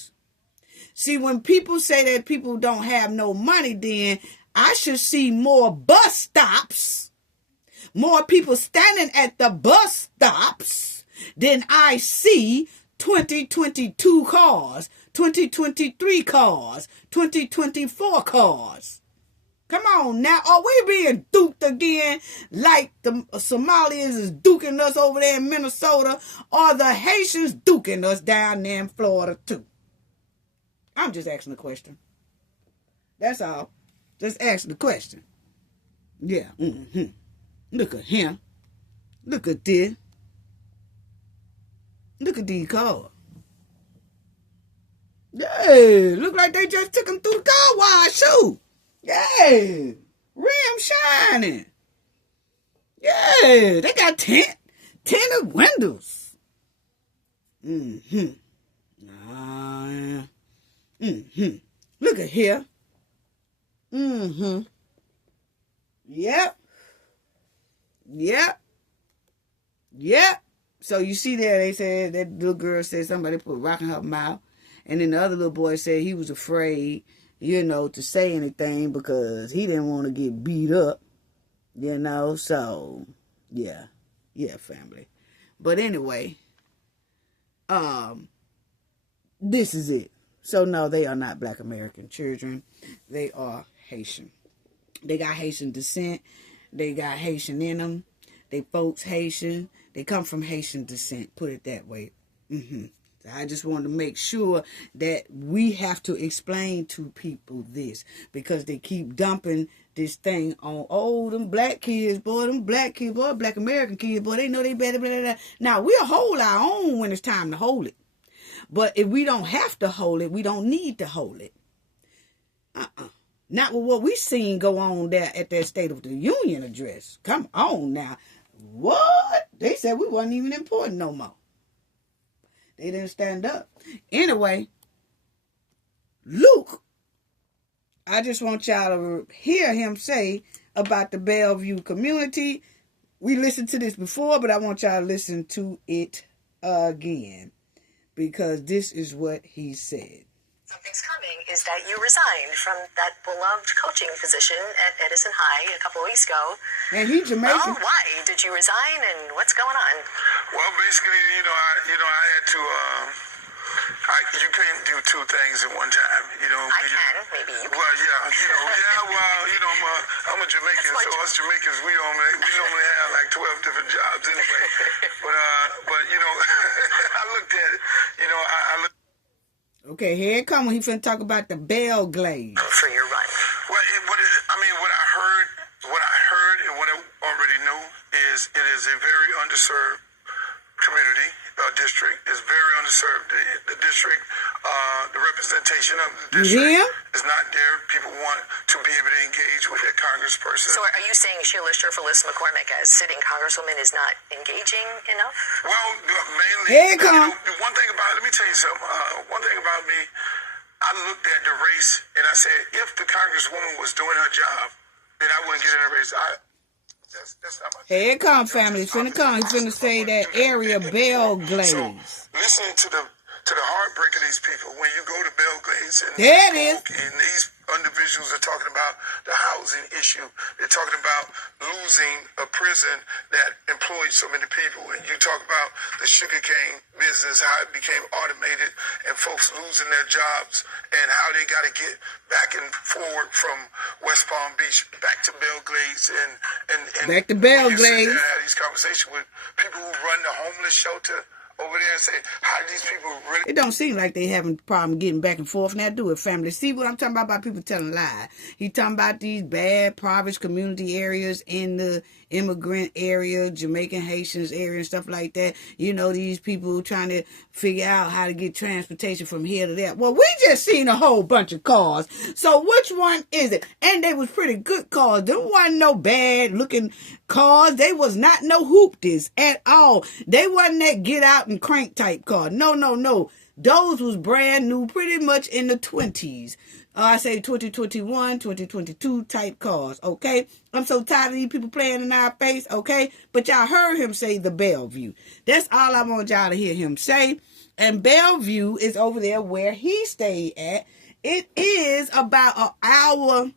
See, when people say that people don't have no money, then I should see more bus stops, more people standing at the bus stops than I see 2022 cars, 2023 cars, 2024 cars. Come on now, are we being duped again like the Somalians is duking us over there in Minnesota or the Haitians duking us down there in Florida too? I'm just asking a question. That's all. Just asking the question. Yeah. Look at him. Look at this. Look at these cars. Yeah. Look like they just took them through the car wash, too. Yeah. Rim shining. Yeah. They got tinted windows. Look at here. Yep. So you see there, they said that little girl said somebody put a rock in her mouth. And then the other little boy said he was afraid, to say anything because he didn't want to get beat up. So yeah, family. But anyway, this is it. So no, they are not Black American children. They are Haitian. They got Haitian descent. They got Haitian in them. They folks Haitian. They come from Haitian descent. Put it that way. So I just wanted to make sure that we have to explain to people this because they keep dumping this thing on, them black kids, black American kids, boy, they know they better, blah, blah, blah. Now, we'll hold our own when it's time to hold it. But if we don't have to hold it, we don't need to hold it. Not with what we seen go on there at that State of the Union address. Come on now. What? They said we wasn't even important no more. They didn't stand up. Anyway, Luke, I just want y'all to hear him say about the Bellevue community. We listened to this before, but I want y'all to listen to it again. Because this is what he said. Something's coming is that you resigned from that beloved coaching position at Edison High a couple of weeks ago. And he's Jamaican. Well, why did you resign and what's going on? Well, basically, I had to, you can't do two things at one time, I can, maybe you can. Well, I'm a Jamaican, so us Jamaicans, we normally have like 12 different jobs anyway. but I looked at it, I looked. Okay, here it comes when he finna talk about the Bell Glaze. For your run. Well, what I heard and what I already knew is it is a very underserved community, district is very underserved. The district, the representation of the district is not there. People want to be able to engage with their congressperson. So are you saying Sheila Sturfer-Liss McCormick as sitting congresswoman is not engaging enough? Well, mainly, one thing about, let me tell you something. One thing about me, I looked at the race and I said, if the congresswoman was doing her job, then I wouldn't get in the race. That's not my Here it come, family. It's finna come. He's finna say that area Bell Glaze. So, listening to the heartbreak of these people, when you go to Bell Glaze and there it is. And these individuals are talking about the housing issue. They're talking about losing a prison that employed so many people. And you talk about the sugarcane business, how it became automated and folks losing their jobs and how they got to get back and forward from West Palm Beach back to Belgrades and back to Belgrades. I had these conversations with people who run the homeless shelter over there and say, how do these people really... It don't seem like they having a problem getting back and forth. Now do it, family. See what I'm talking about people telling lies. He talking about these bad, impoverished community areas in the immigrant area, Jamaican, Haitians area and stuff like that. You know, these people trying to figure out how to get transportation from here to there. Well, we just seen a whole bunch of cars. So which one is it? And they was pretty good cars. There wasn't no bad looking cars. They was not no hoopties at all. They wasn't that get out and crank type car. No. Those was brand new, pretty much in the 20s. I say 2021, 2022 type cars, okay? I'm so tired of these people playing in our face, okay? But y'all heard him say the Bellevue. That's all I want y'all to hear him say. And Bellevue is over there where he stayed at. It is about an hour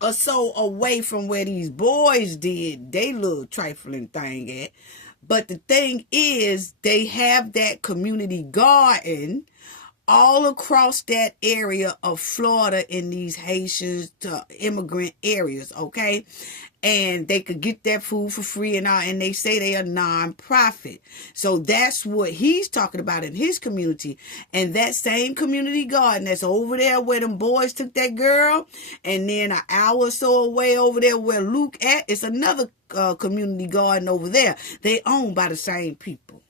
or so away from where these boys did they little trifling thing at. But the thing is, they have that community garden all across that area of Florida in these Haitian immigrant areas, okay? And they could get that food for free and all, and they say they are non-profit. So that's what he's talking about in his community. And that same community garden that's over there where them boys took that girl, and then an hour or so away over there where Luke at, it's another community garden over there. They owned by the same people.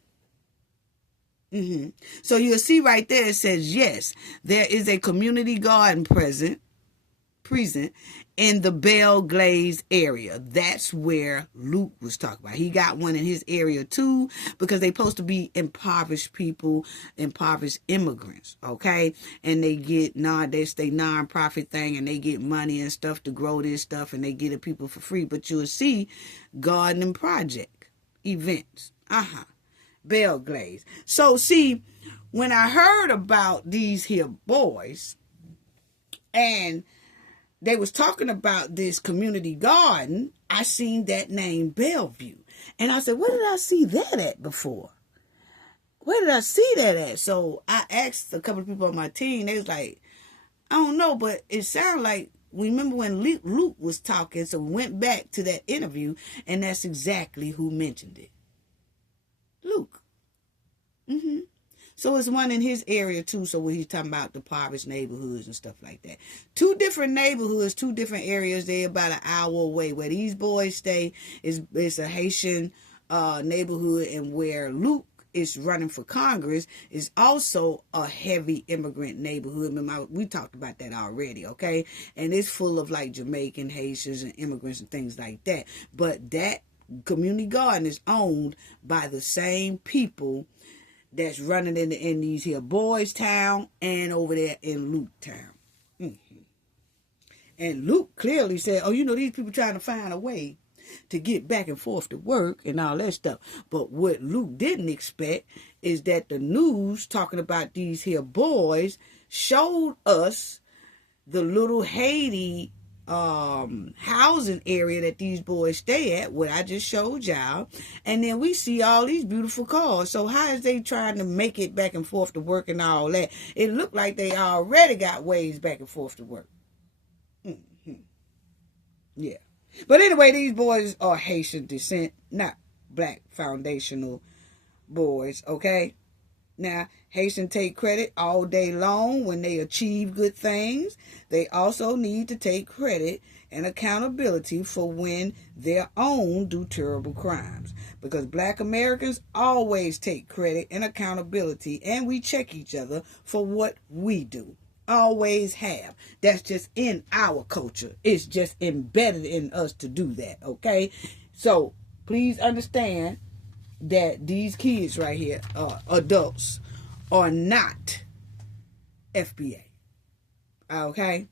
So you'll see right there, it says, yes, there is a community garden present in the Belgrades area. That's where Luke was talking about. He got one in his area too, because they supposed to be impoverished people, impoverished immigrants, okay? And they get they stay non-profit thing, and they get money and stuff to grow this stuff, and they get it people for free. But you'll see gardening project events. Belgrades. So see, when I heard about these here boys, and they was talking about this community garden, I seen that name Bellevue. And I said, where did I see that at before? Where did I see that at? So I asked a couple of people on my team. They was like, I don't know, but it sounded like, remember when Luke was talking, so we went back to that interview, and that's exactly who mentioned it. Luke. So it's one in his area too. So when he's talking about the impoverished neighborhoods and stuff like that, 2 different neighborhoods, 2 different areas. They're about an hour away. Where these boys stay is a Haitian neighborhood, and where Luke is running for Congress is also a heavy immigrant neighborhood. Remember, we talked about that already, okay? And it's full of like Jamaican, Haitians, and immigrants and things like that. But that community garden is owned by the same people that's running in these here Boys Town and over there in Luke Town. And Luke clearly said, oh, you know, these people trying to find a way to get back and forth to work and all that stuff. But what Luke didn't expect is that the news talking about these here boys showed us the little Haiti housing area that these boys stay at, what I just showed y'all, and then we see all these beautiful cars. So how is they trying to make it back and forth to work and all that? It looked like they already got ways back and forth to work. Yeah. But anyway, these boys are Haitian descent, not black foundational boys, okay? Now, Haitians take credit all day long when they achieve good things. They also need to take credit and accountability for when their own do terrible crimes. Because black Americans always take credit and accountability, and we check each other for what we do. Always have. That's just in our culture. It's just embedded in us to do that, okay? So, please understand that these kids right here, adults, are not FBA. Okay?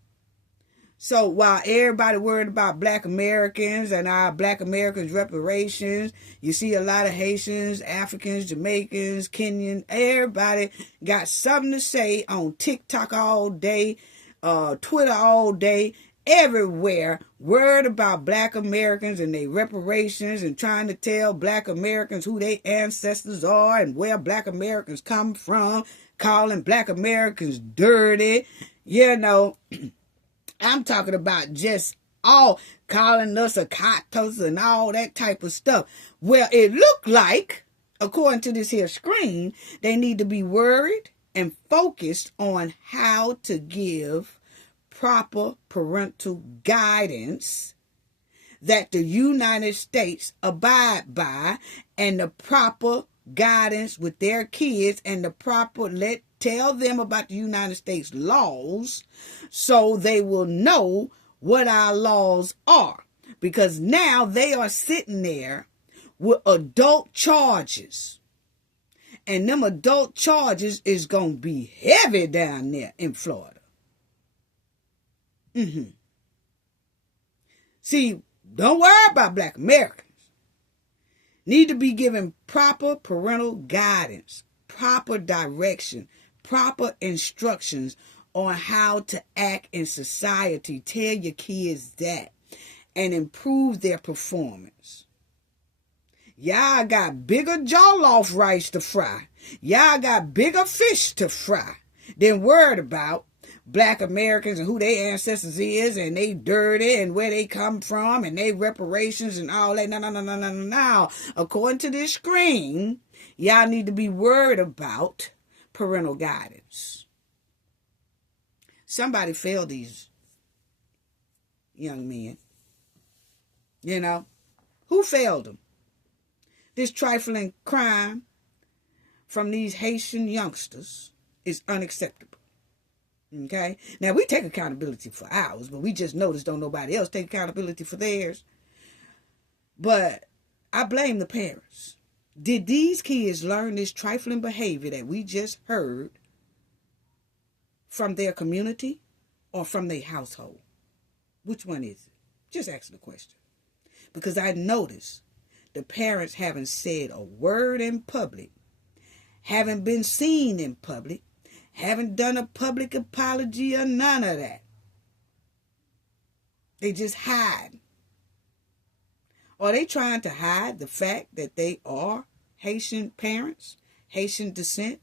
So while everybody worried about black Americans and our black Americans reparations, you see a lot of Haitians, Africans, Jamaicans, Kenyan, everybody got something to say on TikTok all day, Twitter all day, everywhere worried about black Americans and their reparations and trying to tell black Americans who their ancestors are and where black Americans come from, calling black Americans dirty. You know, I'm talking about just all calling us a cotos and all that type of stuff. Well, it looked like, according to this here screen, they need to be worried and focused on how to give proper parental guidance that the United States abide by, and the proper guidance with their kids, and the proper tell them about the United States laws so they will know what our laws are. Because now they are sitting there with adult charges. And them adult charges is going to be heavy down there in Florida. See, don't worry about black Americans. Need to be given proper parental guidance, proper direction, proper instructions on how to act in society. Tell your kids that and improve their performance. Y'all got bigger jollof rice to fry. Y'all got bigger fish to fry than worried about black Americans and who their ancestors is and they dirty and where they come from and they reparations and all that. No. According to this screen, y'all need to be worried about parental guidance. Somebody failed these young men. You know, who failed them? This trifling crime from these Haitian youngsters is unacceptable. Okay? Now, we take accountability for ours, but we just notice don't nobody else take accountability for theirs. But I blame the parents. Did these kids learn this trifling behavior that we just heard from their community or from their household? Which one is it? Just ask the question. Because I noticed the parents haven't said a word in public, haven't been seen in public, haven't done a public apology or none of that. They just hide. Are they trying to hide the fact that they are Haitian parents, Haitian descent?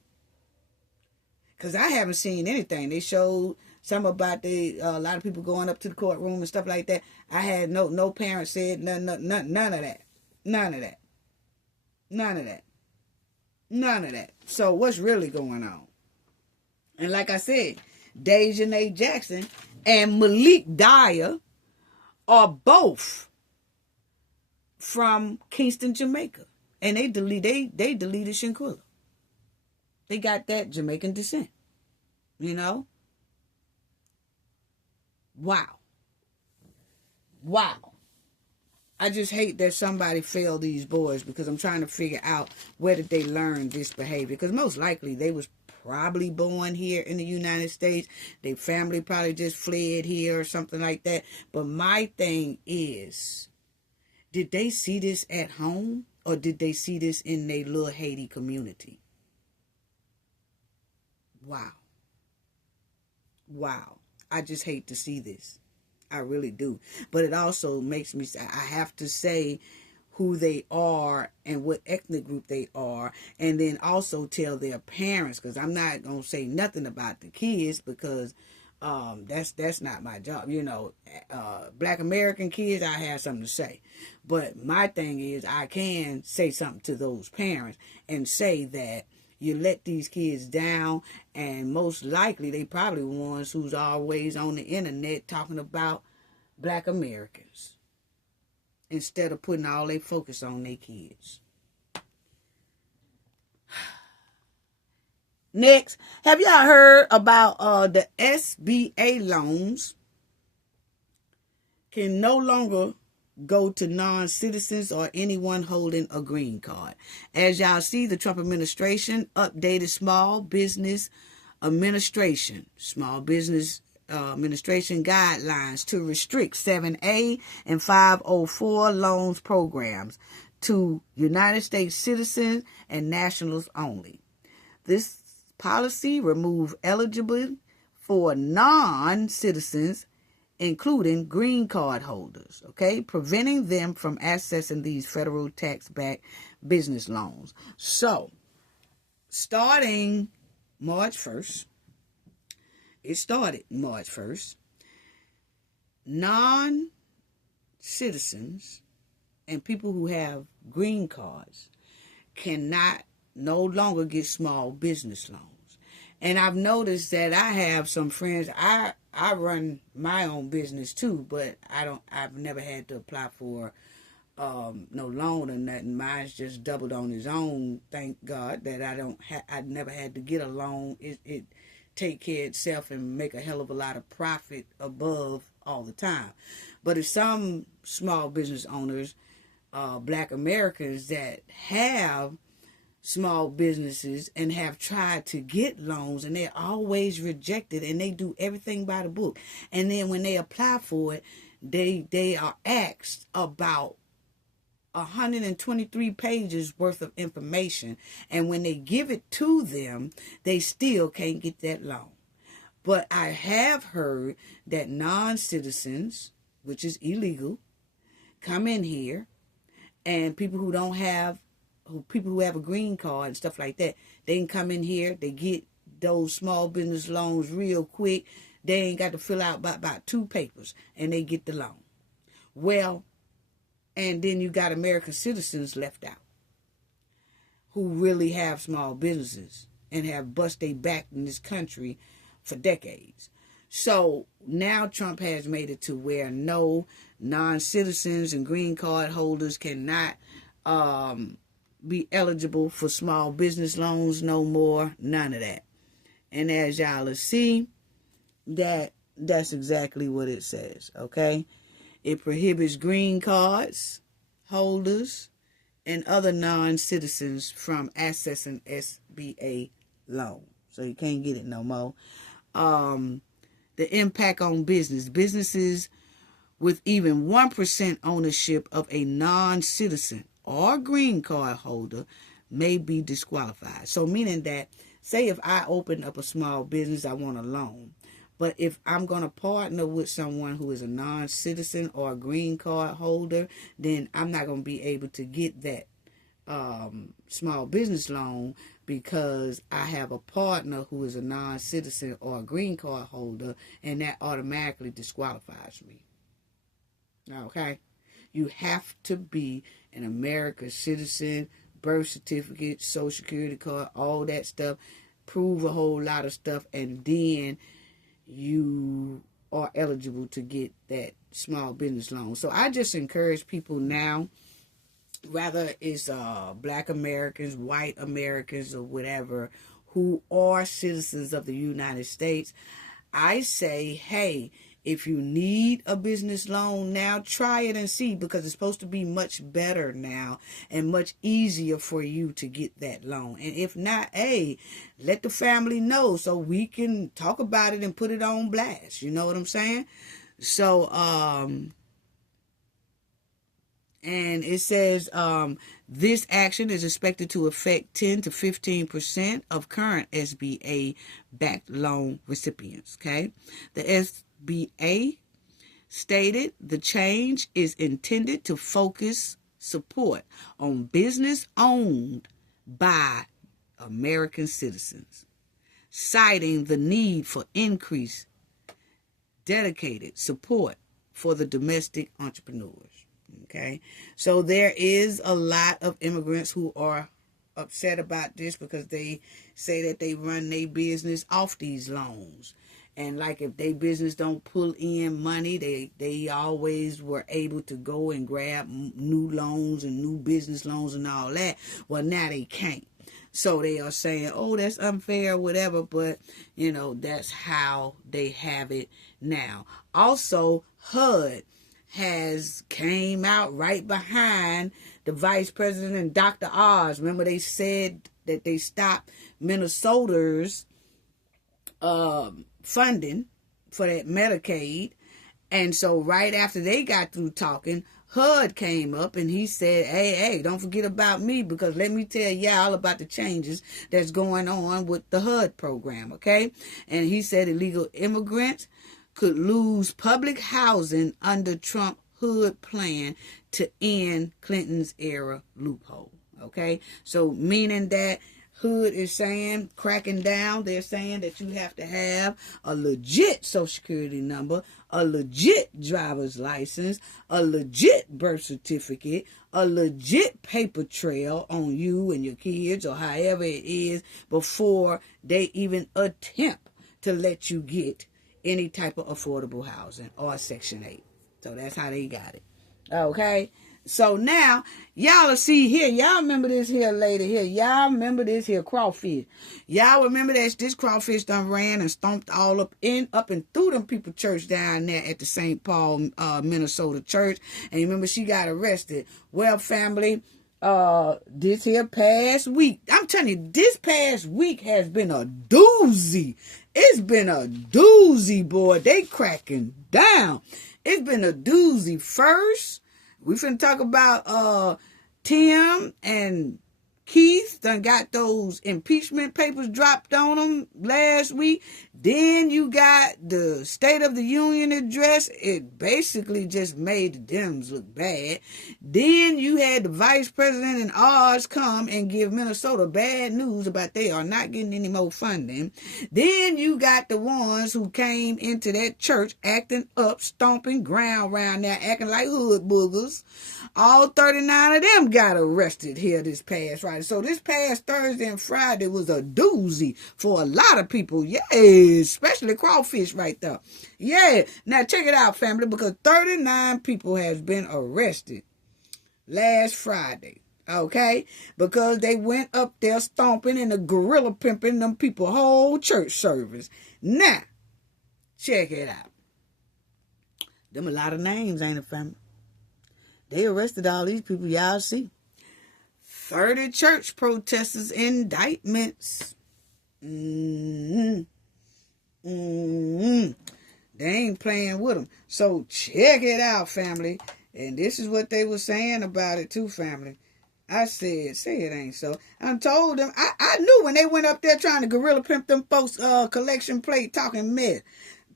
Because I haven't seen anything. They showed some about a lot of people going up to the courtroom and stuff like that. I had no parents said none of that. None of that. None of that. None of that. So what's really going on? And like I said, Dejanay Jackson and Malik Dyer are both from Kingston, Jamaica. And they deleted Shanquella. They got that Jamaican descent. You know? Wow. I just hate that somebody failed these boys because I'm trying to figure out where did they learn this behavior. Because most likely they was probably born here in the United States. Their family probably just fled here or something like that. But my thing is, did they see this at home or did they see this in their little Haiti community? Wow. I just hate to see this. I really do. But it also makes me say, I have to say who they are and what ethnic group they are, and then also tell their parents, because I'm not going to say nothing about the kids because that's not my job. You know, black American kids, I have something to say. But my thing is I can say something to those parents and say that you let these kids down, and most likely they probably ones who's always on the internet talking about black Americans instead of putting all their focus on their kids. Next, have y'all heard about the SBA loans can no longer go to non-citizens or anyone holding a green card? As y'all see, the Trump administration updated small business administration guidelines to restrict 7A and 504 loans programs to United States citizens and nationals only. This policy removed eligibility for non-citizens including green card holders, okay, preventing them from accessing these federal tax-backed business loans. So, starting March 1st, non-citizens and people who have green cards cannot no longer get small business loans. And I've noticed that I have some friends, I run my own business too, but I've never had to apply for no loan or nothing. Mine's just doubled on its own. Thank God that I never had to get a loan. It take care of itself and make a hell of a lot of profit above all the time. But if some small business owners, Black Americans that have small businesses and have tried to get loans and they're always rejected, and they do everything by the book, and then when they apply for it, they are asked about 123 pages worth of information, and when they give it to them, they still can't get that loan. But I have heard that non-citizens, which is illegal, come in here, and people who have a green card and stuff like that, they can come in here, they get those small business loans real quick. They ain't got to fill out about 2 papers, and they get the loan. Well, and then you got American citizens left out who really have small businesses and have bust their back in this country for decades. So now Trump has made it to where no non-citizens and green card holders cannot be eligible for small business loans no more. None of that. And as y'all will see, that's exactly what it says, okay? It prohibits green cards holders and other non-citizens from accessing SBA loans. So you can't get it no more. The impact on businesses with even 1% ownership of a non-citizen or green card holder may be disqualified. So meaning that, say if I open up a small business, I want a loan. But if I'm going to partner with someone who is a non-citizen or a green card holder, then I'm not going to be able to get that small business loan because I have a partner who is a non-citizen or a green card holder, and that automatically disqualifies me. Okay? You have to be an American citizen, birth certificate, social security card, all that stuff, prove a whole lot of stuff, and then you are eligible to get that small business loan. So I just encourage people now, whether it's Black Americans, white Americans, or whatever, who are citizens of the United States, I say, hey, if you need a business loan now, try it and see, because it's supposed to be much better now and much easier for you to get that loan. And if not, hey, let the family know so we can talk about it and put it on blast. You know what I'm saying? So, and it says this action is expected to affect 10 to 15% of current SBA-backed loan recipients. Okay, the SBA stated the change is intended to focus support on business owned by American citizens, citing the need for increased dedicated support for the domestic entrepreneurs. Okay, so there is a lot of immigrants who are upset about this because they say that they run their business off these loans. And like if their business don't pull in money, they always were able to go and grab new loans and new business loans and all that. Well, now they can't. So they are saying, oh, that's unfair or whatever. But, you know, that's how they have it now. Also, HUD has came out right behind the vice president and Dr. Oz. Remember they said that they stopped Minnesota's funding for that Medicaid. And so right after they got through talking, HUD came up and he said, hey, don't forget about me, because let me tell y'all about the changes that's going on with the HUD program, okay? And he said illegal immigrants could lose public housing under Trump Hood plan to end Clinton's era loophole. Okay, so meaning that Hood is saying, cracking down, they're saying that you have to have a legit social security number, a legit driver's license, a legit birth certificate, a legit paper trail on you and your kids or however it is before they even attempt to let you get any type of affordable housing or Section 8. So that's how they got it. Okay. So now, y'all will see here, y'all remember this here lady here. Y'all remember this here crawfish. Y'all remember that this crawfish done ran and stomped all up and through them people church down there at the St. Paul, Minnesota church. And you remember she got arrested. Well, family, this here past week, I'm telling you, this past week has been a doozy. It's been a doozy, boy. They cracking down. It's been a doozy. First, we finna talk about Tim and Keith done got those impeachment papers dropped on them last week. Then you got the State of the Union address. It basically just made the Dems look bad. Then you had the Vice President and Oz come and give Minnesota bad news about they are not getting any more funding. Then you got the ones who came into that church acting up, stomping ground around there, acting like hood boogers. All 39 of them got arrested here this past Friday. So this past Thursday and Friday was a doozy for a lot of people. Yeah, especially crawfish right there. Yeah. Now check it out, family, because 39 people has been arrested last Friday. Okay? Because they went up there stomping and the gorilla pimping them people whole church service. Now, check it out. Them a lot of names, ain't it, family? They arrested all these people y'all see. 30 church protesters indictments. They ain't playing with them. So check it out, family. And this is what they were saying about it too, family. I said, say it ain't so. I told them, I knew when they went up there trying to gorilla pimp them folks collection plate talking mess.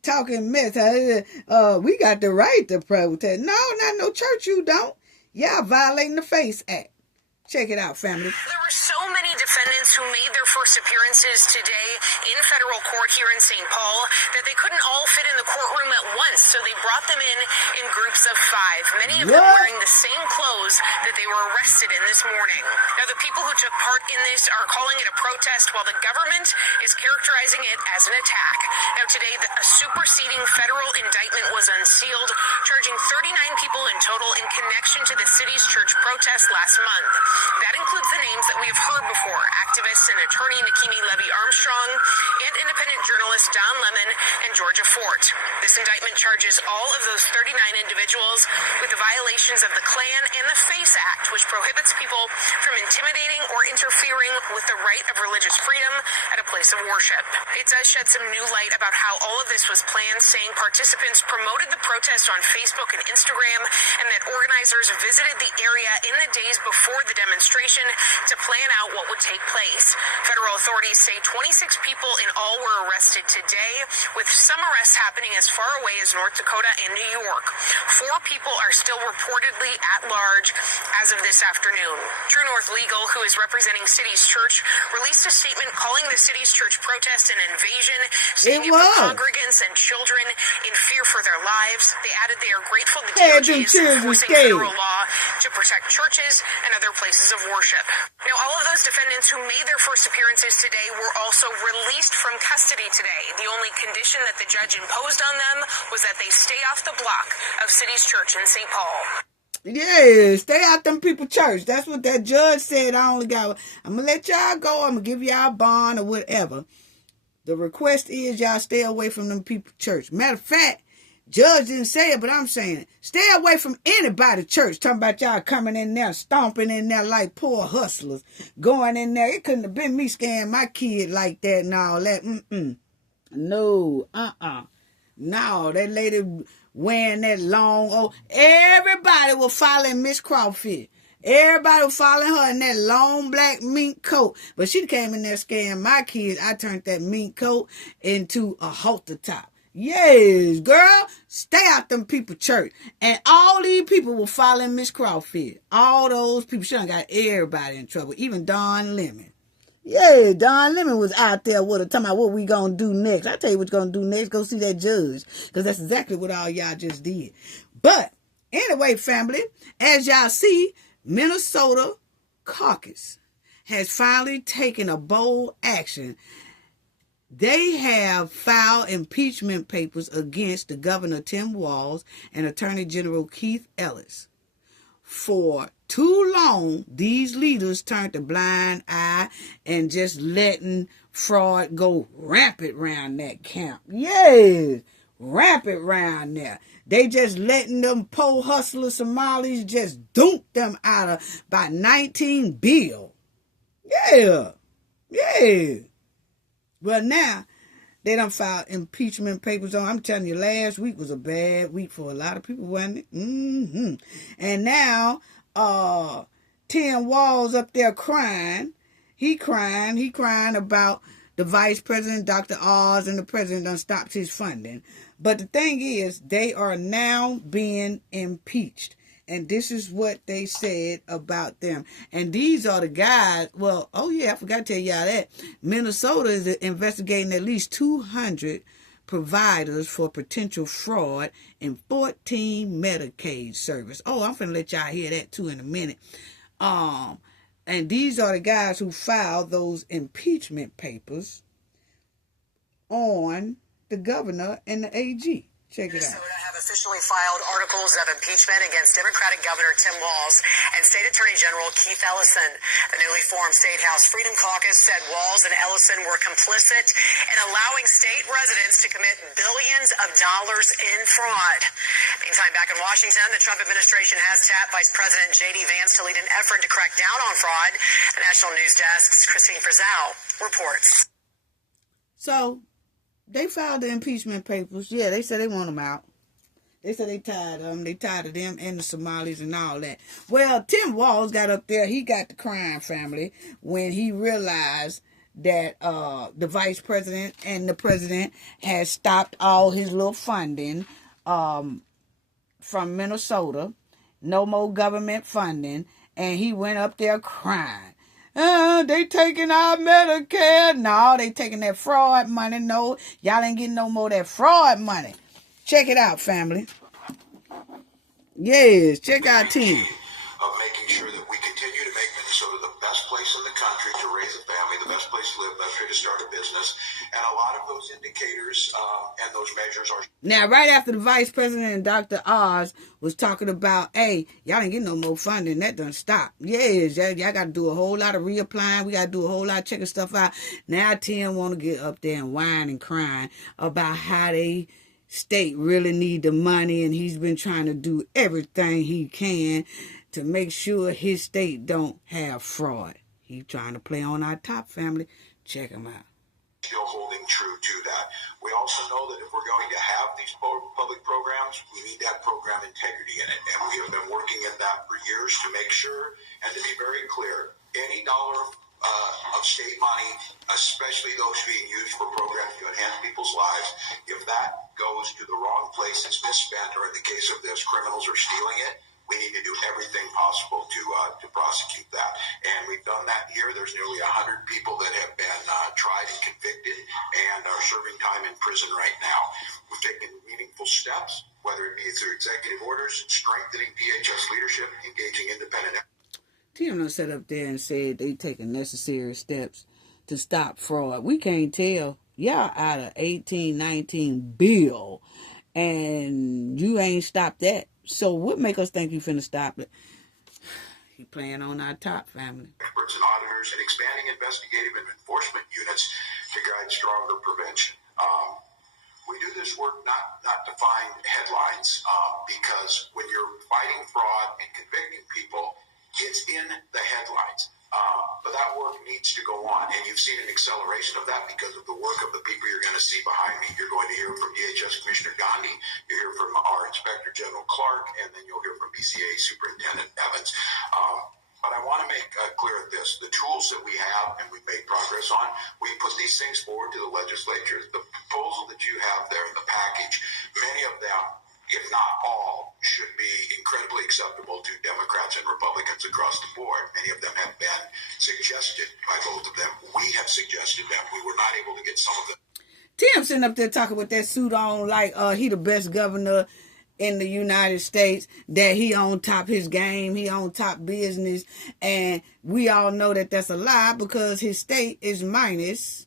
We got the right to protest. No, not no church, you don't. Y'all violating the FACE Act. Check it out, family. There were so many defendants who made their first appearances today in federal court here in St. Paul that they couldn't all fit in the courtroom at once, so they brought them in groups of 5. Many of them wearing the same clothes that they were arrested in this morning. Now, the people who took part in this are calling it a protest, while the government is characterizing it as an attack. Now, today, a superseding federal indictment was unsealed, charging 39 people in total in connection to the city's church protest last month. That includes the names that we have heard before: activist and attorney Nikemi Levy-Armstrong and independent journalist Don Lemon and Georgia Fort. This indictment charges all of those 39 individuals with the violations of the Klan and the FACE Act, which prohibits people from intimidating or interfering with the right of religious freedom at a place of worship. It does shed some new light about how all of this was planned, saying participants promoted the protest on Facebook and Instagram, and that organizers visited the area in the days before the demonstration to plan out what would take place. Federal authorities say 26 people in all were arrested today, with some arrests happening as far away as North Dakota and New York. 4 people are still reportedly at large as of this afternoon. True North Legal, who is representing City's Church, released a statement calling the City's Church protest an invasion, saying it put congregants and children in fear for their lives. They added they are grateful the DOJ is enforcing federal law to protect churches and other places of worship. Now, all of those defendants who made their first appearances today were also released from custody today. The only condition that the judge imposed on them was that they stay off the block of City's Church in St. Paul. Yeah, stay out them people church. That's what that judge said. I'm going to let y'all go. I'm going to give y'all a bond or whatever. The request is y'all stay away from them people church. Matter of fact, judge didn't say it, but I'm saying it. Stay away from anybody church. Talking about y'all coming in there, stomping in there like poor hustlers. Going in there. It couldn't have been me scaring my kid like that and all that. No, No, that lady wearing that long, everybody was following Miss Crawford. Everybody was following her in that long black mink coat. But she came in there scaring my kids. I turned that mink coat into a halter top. Yes, girl, stay out them people church. And all these people were following Miss Crawford. All those people, she done got everybody in trouble, even Don Lemon. Yeah, Don Lemon was out there with her talking about what we gonna do next. I tell you what you're gonna do next. Go see that judge. Because that's exactly what all y'all just did. But anyway, family, as y'all see, Minnesota caucus has finally taken a bold action. They have filed impeachment papers against the Governor Tim Walz and Attorney General Keith Ellis. For too long, these leaders turned a blind eye and just letting fraud go rampant around that camp. Yes, rampant around there. They just letting them poor hustler Somalis just dunk them out of about 19 billion. Yeah. Well, now, they done filed impeachment papers on. I'm telling you, last week was a bad week for a lot of people, wasn't it? And now, Tim Walz up there crying. He crying about the vice president, Dr. Oz, and the president done stopped his funding. But the thing is, they are now being impeached. And this is what they said about them. And these are the guys, well, oh yeah, I forgot to tell y'all that. Minnesota is investigating at least 200 providers for potential fraud in 14 Medicaid service. Oh, I'm finna let y'all hear that too in a minute. And these are the guys who filed those impeachment papers on the governor and the AG. Check it out. Minnesota have officially filed articles of impeachment against Democratic Governor Tim Walz and State Attorney General Keith Ellison. The newly formed State House Freedom Caucus said Walz and Ellison were complicit in allowing state residents to commit billions of dollars in fraud. Meantime, back in Washington, the Trump administration has tapped Vice President J.D. Vance to lead an effort to crack down on fraud. The National News Desk's Christine Frizzell reports. So, they filed the impeachment papers. Yeah, they said they want them out. They said they tired of them. They tired of them and the Somalis and all that. Well, Tim Walz got up there. He got the crying, family, when he realized that the vice president and the president had stopped all his little funding from Minnesota. No more government funding. And he went up there crying. They taking our Medicare. No, they taking that fraud money. No, y'all ain't getting no more of that fraud money. Check it out, family. Yes, check out Tim. Of making sure that we continue to make Minnesota the best place in the country to raise a family, the best place to live, best way to start a business. And a lot of those indicators and those measures are... Now, right after the vice president and Dr. Oz was talking about, hey, y'all ain't getting no more funding, that done stop. Yes, y'all got to do a whole lot of reapplying. We got to do a whole lot of checking stuff out. Now, Tim want to get up there and whine and crying about how they state really need the money, and he's been trying to do everything he can to make sure his state don't have fraud. He's trying to play on our top, family. Check him out. Still holding true to that. We also know that if we're going to have these public programs, we need that program integrity in it. And we have been working at that for years to make sure, and to be very clear, any dollar of state money, especially those being used for programs to enhance people's lives, if that goes to the wrong place, it's misspent, or in the case of this, criminals are stealing it, we need to do everything possible to prosecute that. And we've done that here. There's nearly 100 people that have been tried and convicted and are serving time in prison right now. We've taken meaningful steps, whether it be through executive orders, strengthening DHS leadership, engaging independent... Tim done sat up there and said they taking necessary steps to stop fraud. We can't tell. Y'all out of 18, 19 bill, and you ain't stopped that. So what make us think you finna stop it? He playing on our top, family. Experts and auditors and expanding investigative and enforcement units to guide stronger prevention. We do this work not to find headlines because when you're fighting fraud and convicting people, it's in the headlines. But that work needs to go on, and you've seen an acceleration of that because of the work of the people you're going to see behind me. You're going to hear from DHS Commissioner Gandhi, you'll hear from our Inspector General Clark, and then you'll hear from BCA Superintendent Evans. But I want want to make clear this. The tools that we have and we've made progress on, we put these things forward to the legislature. The proposal that you have there in the package, many of them, if not all, should be incredibly acceptable to Democrats and Republicans across the board. Many of them have been suggested by both of them. We have suggested them. We were not able to get some of them. Tim sitting up there talking with that suit on like he the best governor in the United States, that he on top his game, he on top business, and we all know that that's a lie because his state is minus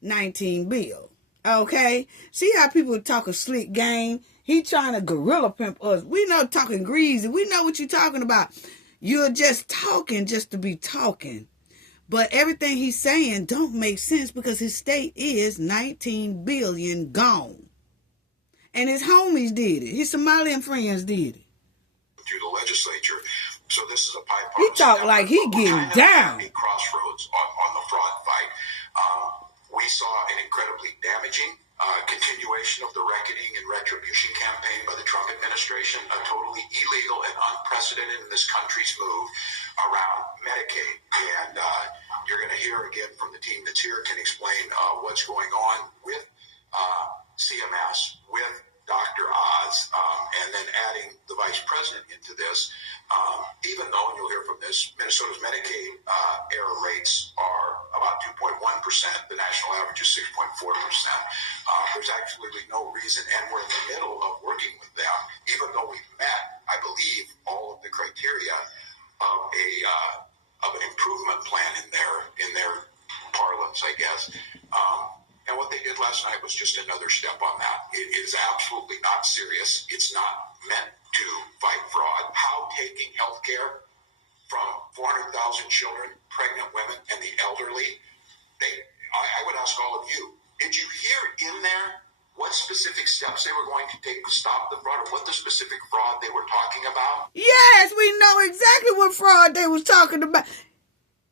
19 billion. Okay? See how people talk a slick game? He trying to gorilla pimp us. We know talking greasy. We know what you're talking about. You're just talking just to be talking. But everything he's saying don't make sense because his state is 19 billion gone. And his homies did it. His Somalian friends did it. To the legislature. So this is a bipartisan. He talk like he getting down. A crossroads on the fraud fight. We saw an incredibly damaging continuation of the reckoning and retribution campaign by the Trump administration, a totally illegal and unprecedented in this country's move around Medicaid. And you're going to hear again from the team that's here can explain what's going on with CMS, with Dr. Oz, and then adding the vice president into this, even though, and you'll hear from this, Minnesota's Medicaid error rates are about 2.1%. The national average is 6.4%. There's absolutely no reason, and we're in the middle of working with them, even though we've met, I believe, all of the criteria of an improvement plan in their parlance, I guess. And what they did last night was just another step on that. It is absolutely not serious. It's not meant to fight fraud. How taking health care from 400,000 children, pregnant women, and the elderly, I would ask all of you, did you hear in there what specific steps they were going to take to stop the fraud, or what the specific fraud they were talking about? Yes, we know exactly what fraud they was talking about.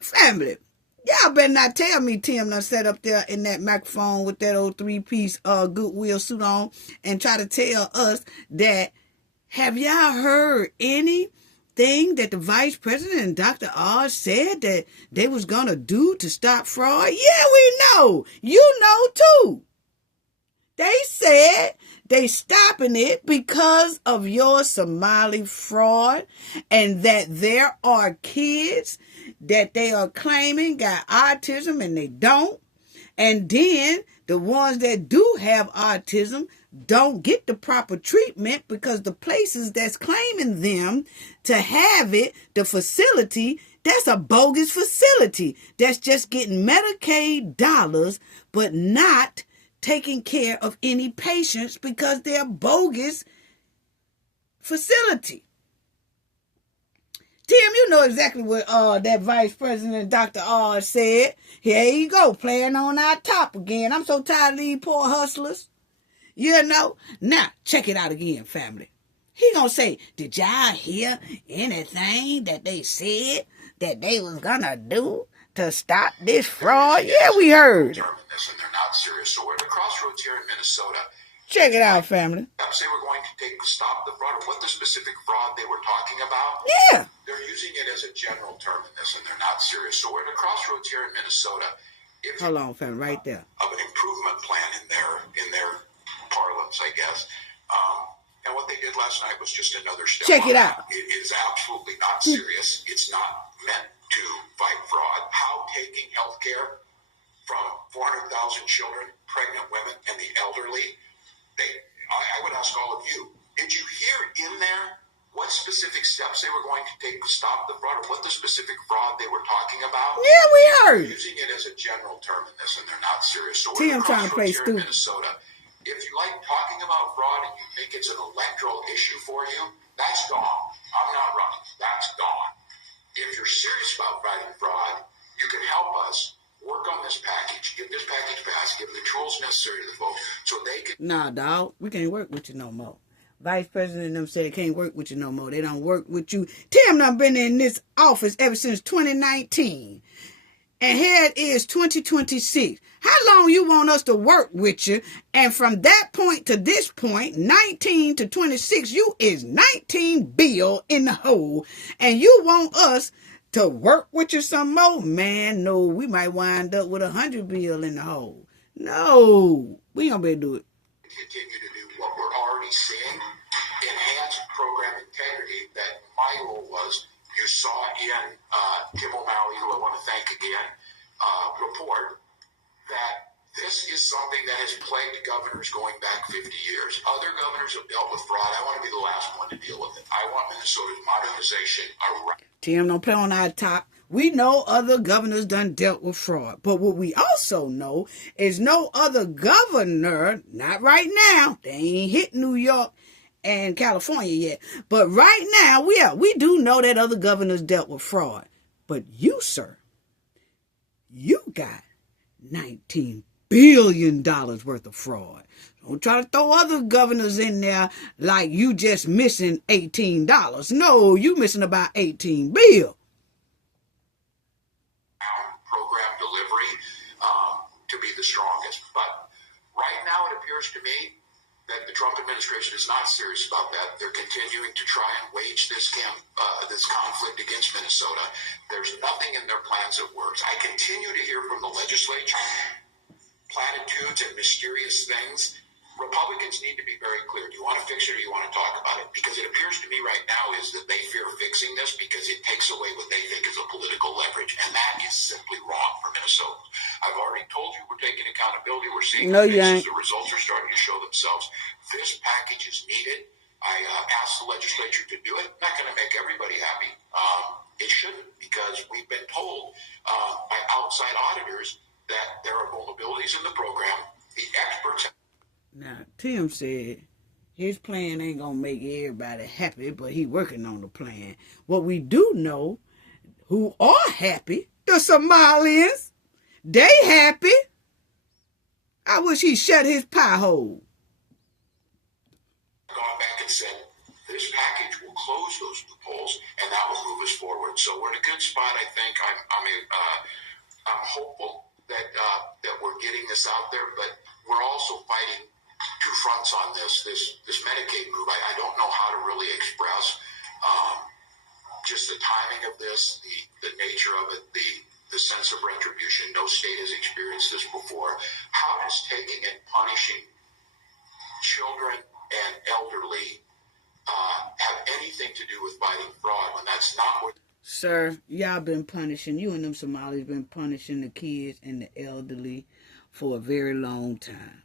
Family. Y'all better not tell me Tim done sat up there in that microphone with that old three-piece Goodwill suit on and try to tell us that, have y'all heard anything that the vice president and Dr. Oz said that they was going to do to stop fraud? Yeah, we know. You know too. They said they stopping it because of your Somali fraud and that there are kids that they are claiming got autism and they don't. And then the ones that do have autism don't get the proper treatment because the places that's claiming them to have it, the facility, that's a bogus facility that's just getting Medicaid dollars but not taking care of any patients because they're a bogus facility. Tim, you know exactly what that Vice President Dr. Oz said. Here you go, playing on our top again. I'm so tired of these poor hustlers. You know? Now, check it out again, family. He gonna say, did y'all hear anything that they said that they was gonna do to stop this fraud? Yeah, we heard. And they're not serious. So we're at a crossroads here in Minnesota. Check it out, family. Steps they were going to take to stop the fraud, or what the specific fraud they were talking about. Yeah. They're using it as a general term in this, and they're not serious. So we're at a crossroads here in Minnesota. Hold on, family, right there. Of an improvement plan in their parlance, I guess. And what they did last night was just another step. Check it out. It is absolutely not serious. It's not meant to fight fraud. How taking health care from 400,000 children, pregnant women, and the elderly, I would ask all of you, did you hear in there what specific steps they were going to take to stop the fraud, or what the specific fraud they were talking about? Yeah, we heard. They're using it as a general term in this, and they're not serious. So Tim trying to play here stupid. in Minnesota, if you like talking about fraud and you think it's an electoral issue for you, that's gone. I'm not running. That's gone. If you're serious about fighting fraud, you can help us work on this package, get this package passed, give them the tools necessary to the folks so they can... Nah, dog, we can't work with you no more. Vice President and them said they can't work with you no more. They don't work with you. Tim done been in this office ever since 2019. And here it is 2026. How long you want us to work with you? And from that point to this point, 19 to 26, you is 19 bill in the hole. And you want us to work with you some more? Man, no, we might wind up with 100 bill in the hole. No, we don't be able to do it. Continue to do what we're already seeing, enhance program integrity. That my role was, you saw in Tim O'Malley, who I want to thank again, report that this is something that has plagued governors going back 50 years. Other governors have dealt with fraud. I want to be the last one to deal with it. I want Minnesota's modernization around. Tim, don't play on our top. We know other governors done dealt with fraud. But what we also know is no other governor, not right now, they ain't hit New York and California yet. But right now, we do know that other governors dealt with fraud. But you, sir, you got $19 billion worth of fraud. Don't try to throw other governors in there like you just missing $18. No, you missing about $18 billion. Program delivery to be the strongest. But right now it appears to me that the Trump administration is not serious about that. They're continuing to try and wage this conflict against Minnesota. There's nothing in their plans that works. I continue to hear from the legislature platitudes and mysterious things. Republicans need to be very clear. Do you want to fix it or do you want to talk about it? Because it appears to me right now is that they fear fixing this because it takes away what they think is a political leverage. And that is simply wrong for Minnesota. I've already told you we're taking accountability. We're seeing the results are starting to show themselves. This package is needed. I asked the legislature to do it. Not going to make everybody happy. It shouldn't, because we've been told by outside auditors that there are vulnerabilities in the program. The experts. Now, Tim said his plan ain't going to make everybody happy, but he working on the plan. What we do know, who are happy, the Somalians, they happy. I wish he shut his pie hole. Gone back and said, this package will close those loopholes, and that will move us forward. So we're in a good spot, I think. I'm hopeful that we're getting this out there, but we're also fighting two fronts on this Medicaid move. I don't know how to really express just the timing of this, the nature of it, the sense of retribution. No state has experienced this before. How does taking and punishing children and elderly have anything to do with fighting fraud when that's not what... Sir, y'all been punishing, you and them Somalis been punishing the kids and the elderly for a very long time.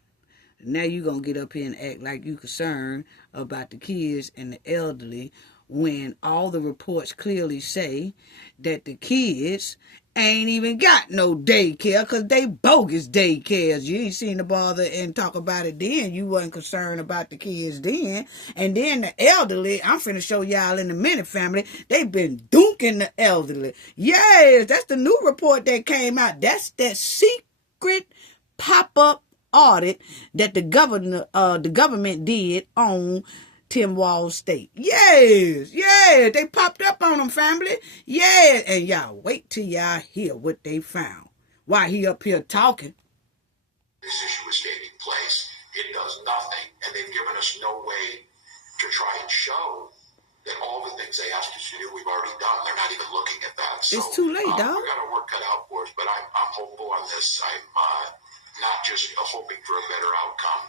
Now you going to get up here and act like you concerned about the kids and the elderly when all the reports clearly say that the kids ain't even got no daycare because they bogus daycares. You ain't seen the bother and talk about it then. You wasn't concerned about the kids then. And then the elderly, I'm finna show y'all in a minute, family, they been dunking the elderly. Yes, that's the new report that came out. That's that secret pop-up audit that the government did on Tim Walz State. Yes, they popped up on them, family. Yeah, and y'all wait till y'all hear what they found. While he up here talking. This issue is taking place. It does nothing, and they've given us no way to try and show that all the things they asked us to do, we've already done. They're not even looking at that. So, it's too late, dog. We've got our work cut out for us, but I'm hopeful on this. I'm not just hoping for a better outcome.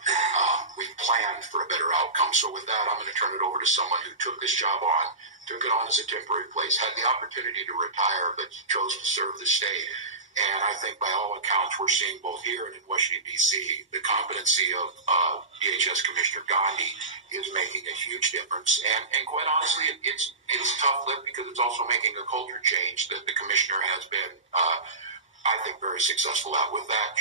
We've planned for a better outcome. So with that, I'm going to turn it over to someone who took this job on, took it on as a temporary place, had the opportunity to retire, but chose to serve the state. And I think by all accounts, we're seeing both here and in Washington, D.C., the competency of DHS Commissioner Gandhi is making a huge difference. And quite honestly, it's a tough lift because it's also making a culture change that the commissioner has been I think very successful at with that.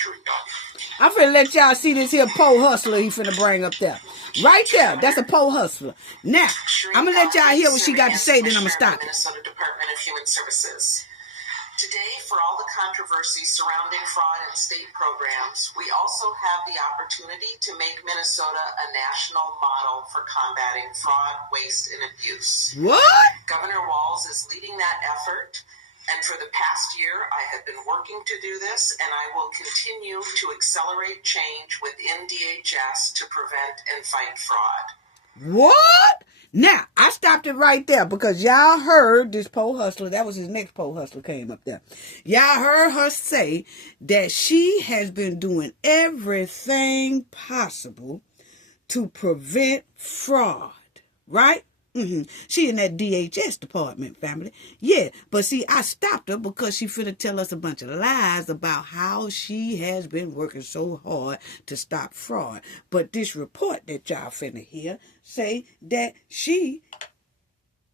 I'm finna let y'all see this here poor hustler he finna bring up there. Right there, that's a poor hustler. Now, I'm gonna let y'all hear what she got to say, then I'm gonna stop it. Minnesota Department of Human Services. Today, for all the controversy surrounding fraud and state programs, we also have the opportunity to make Minnesota a national model for combating fraud, waste, and abuse. What? Governor Walz is leading that effort. And for the past year, I have been working to do this, and I will continue to accelerate change within DHS to prevent and fight fraud. What? Now, I stopped it right there because y'all heard this pole hustler. That was his next pole hustler came up there. Y'all heard her say that she has been doing everything possible to prevent fraud, right? She in that DHS department, family. Yeah, but see, I stopped her because she finna tell us a bunch of lies about how she has been working so hard to stop fraud. But this report that y'all finna hear say that she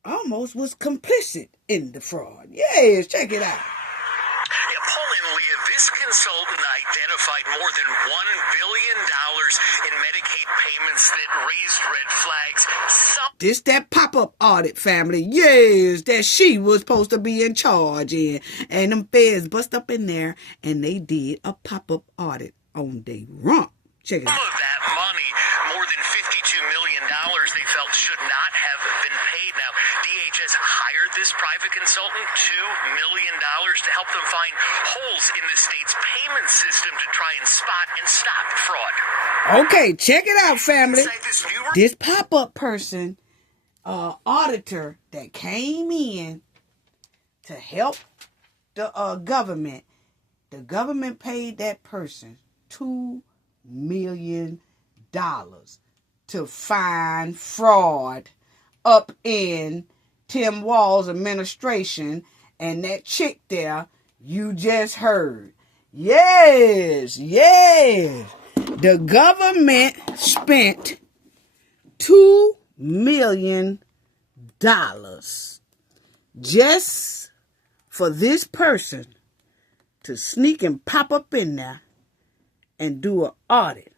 almost was complicit in the fraud. Yes, check it out. Yeah, Paul and Leah, this consultant identified more than $1 billion in Medicaid payments that raised red flags. This that pop-up audit, family. Yes, that she was supposed to be in charge in. And them feds bust up in there and they did a pop-up audit on their rump. Check it out. Some of that money, more than $52 million, they felt should not have been paid. Now, DHS hired this private consultant $2 million to help them find holes in the state's payment system to try and spot and stop fraud. Okay, check it out, family. This pop-up person, auditor that came in to help the government paid that person $2 million to find fraud up in Tim Walz' administration, and that chick there you just heard. Yes. The government spent $2 million just for this person to sneak and pop up in there and do an audit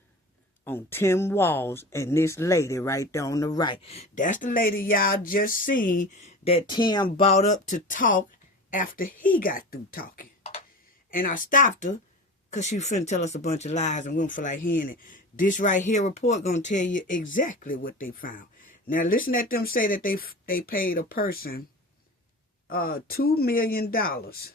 on Tim Walz and this lady right there on the right. That's the lady y'all just seen that Tim brought up to talk after he got through talking. And I stopped her because she was finna tell us a bunch of lies and we don't feel like hearing it. This right here report gonna tell you exactly what they found. Now listen at them say that they paid a person $2 million just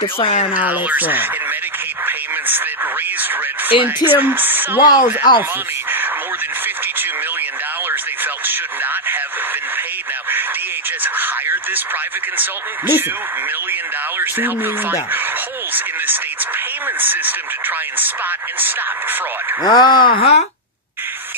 to find all that fraud. In Medicaid payments that raised red flags. In Tim Walz' office. Money, more than $52 million they felt should not have been paid. Now, DHS hired this private consultant $2 million to help them find holes in the state's payment system to try and spot and stop fraud.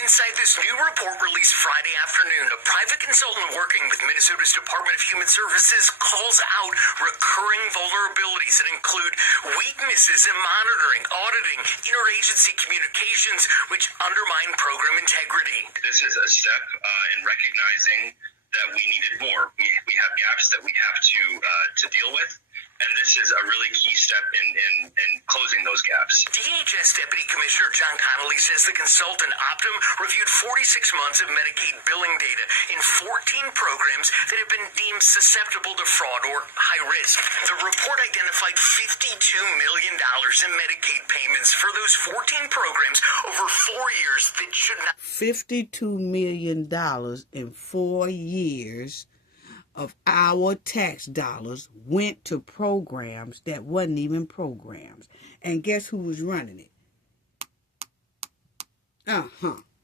Inside this new report released Friday afternoon, a private consultant working with Minnesota's Department of Human Services calls out recurring vulnerabilities that include weaknesses in monitoring, auditing, interagency communications, which undermine program integrity. This is a step in recognizing that we needed more. We have gaps that we have to deal with. And this is a really key step in closing those gaps. DHS Deputy Commissioner John Connolly says the consultant, Optum, reviewed 46 months of Medicaid billing data in 14 programs that have been deemed susceptible to fraud or high risk. The report identified $52 million in Medicaid payments for those 14 programs over 4 years that should not. $52 million in 4 years of our tax dollars went to programs that wasn't even programs. And guess who was running it?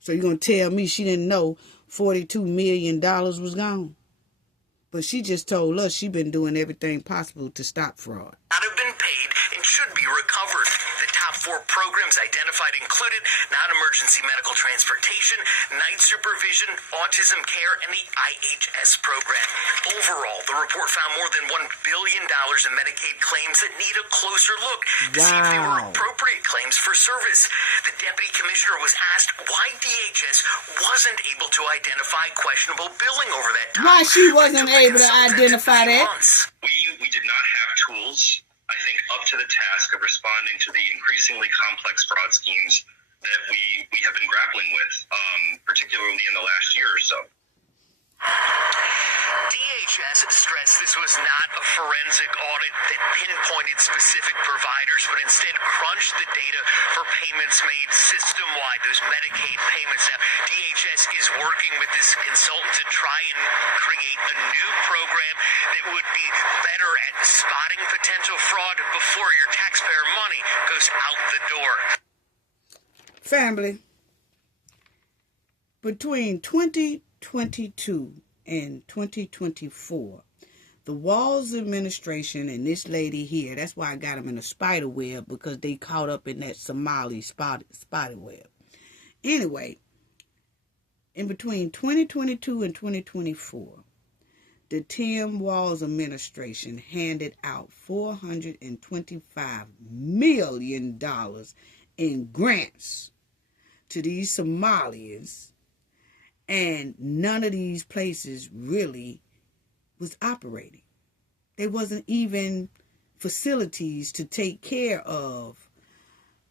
So you're going to tell me she didn't know $42 million was gone? But she just told us she been doing everything possible to stop fraud. Not have been paid and should be recovered. The top 4 programs identified included non-emergency medical transportation, night supervision, autism care, and the IHS program. Overall, the report found more than $1 billion in Medicaid claims that need a closer look to see if they were appropriate claims for service. The deputy commissioner was asked why DHS wasn't able to identify questionable billing over that time. Why she wasn't able to identify that? We did not have tools, I think, up to the task of responding to the increasingly complex fraud schemes that we have been grappling with, particularly in the last year or so. DHS stressed this was not a forensic audit that pinpointed specific providers, but instead crunched the data for payments made system-wide, those Medicaid payments. Now, DHS is working with this consultant to try and create a new program that would be better at spotting potential fraud before your taxpayer money goes out the door. Family, Between 2022 and 2024, the Walz administration and this lady here, that's why I got them in a spider web, because they caught up in that Somali spider web. Anyway, in between 2022 and 2024, the Tim Walz administration handed out $425 million in grants to these Somalians, and none of these places really was operating. There wasn't even facilities to take care of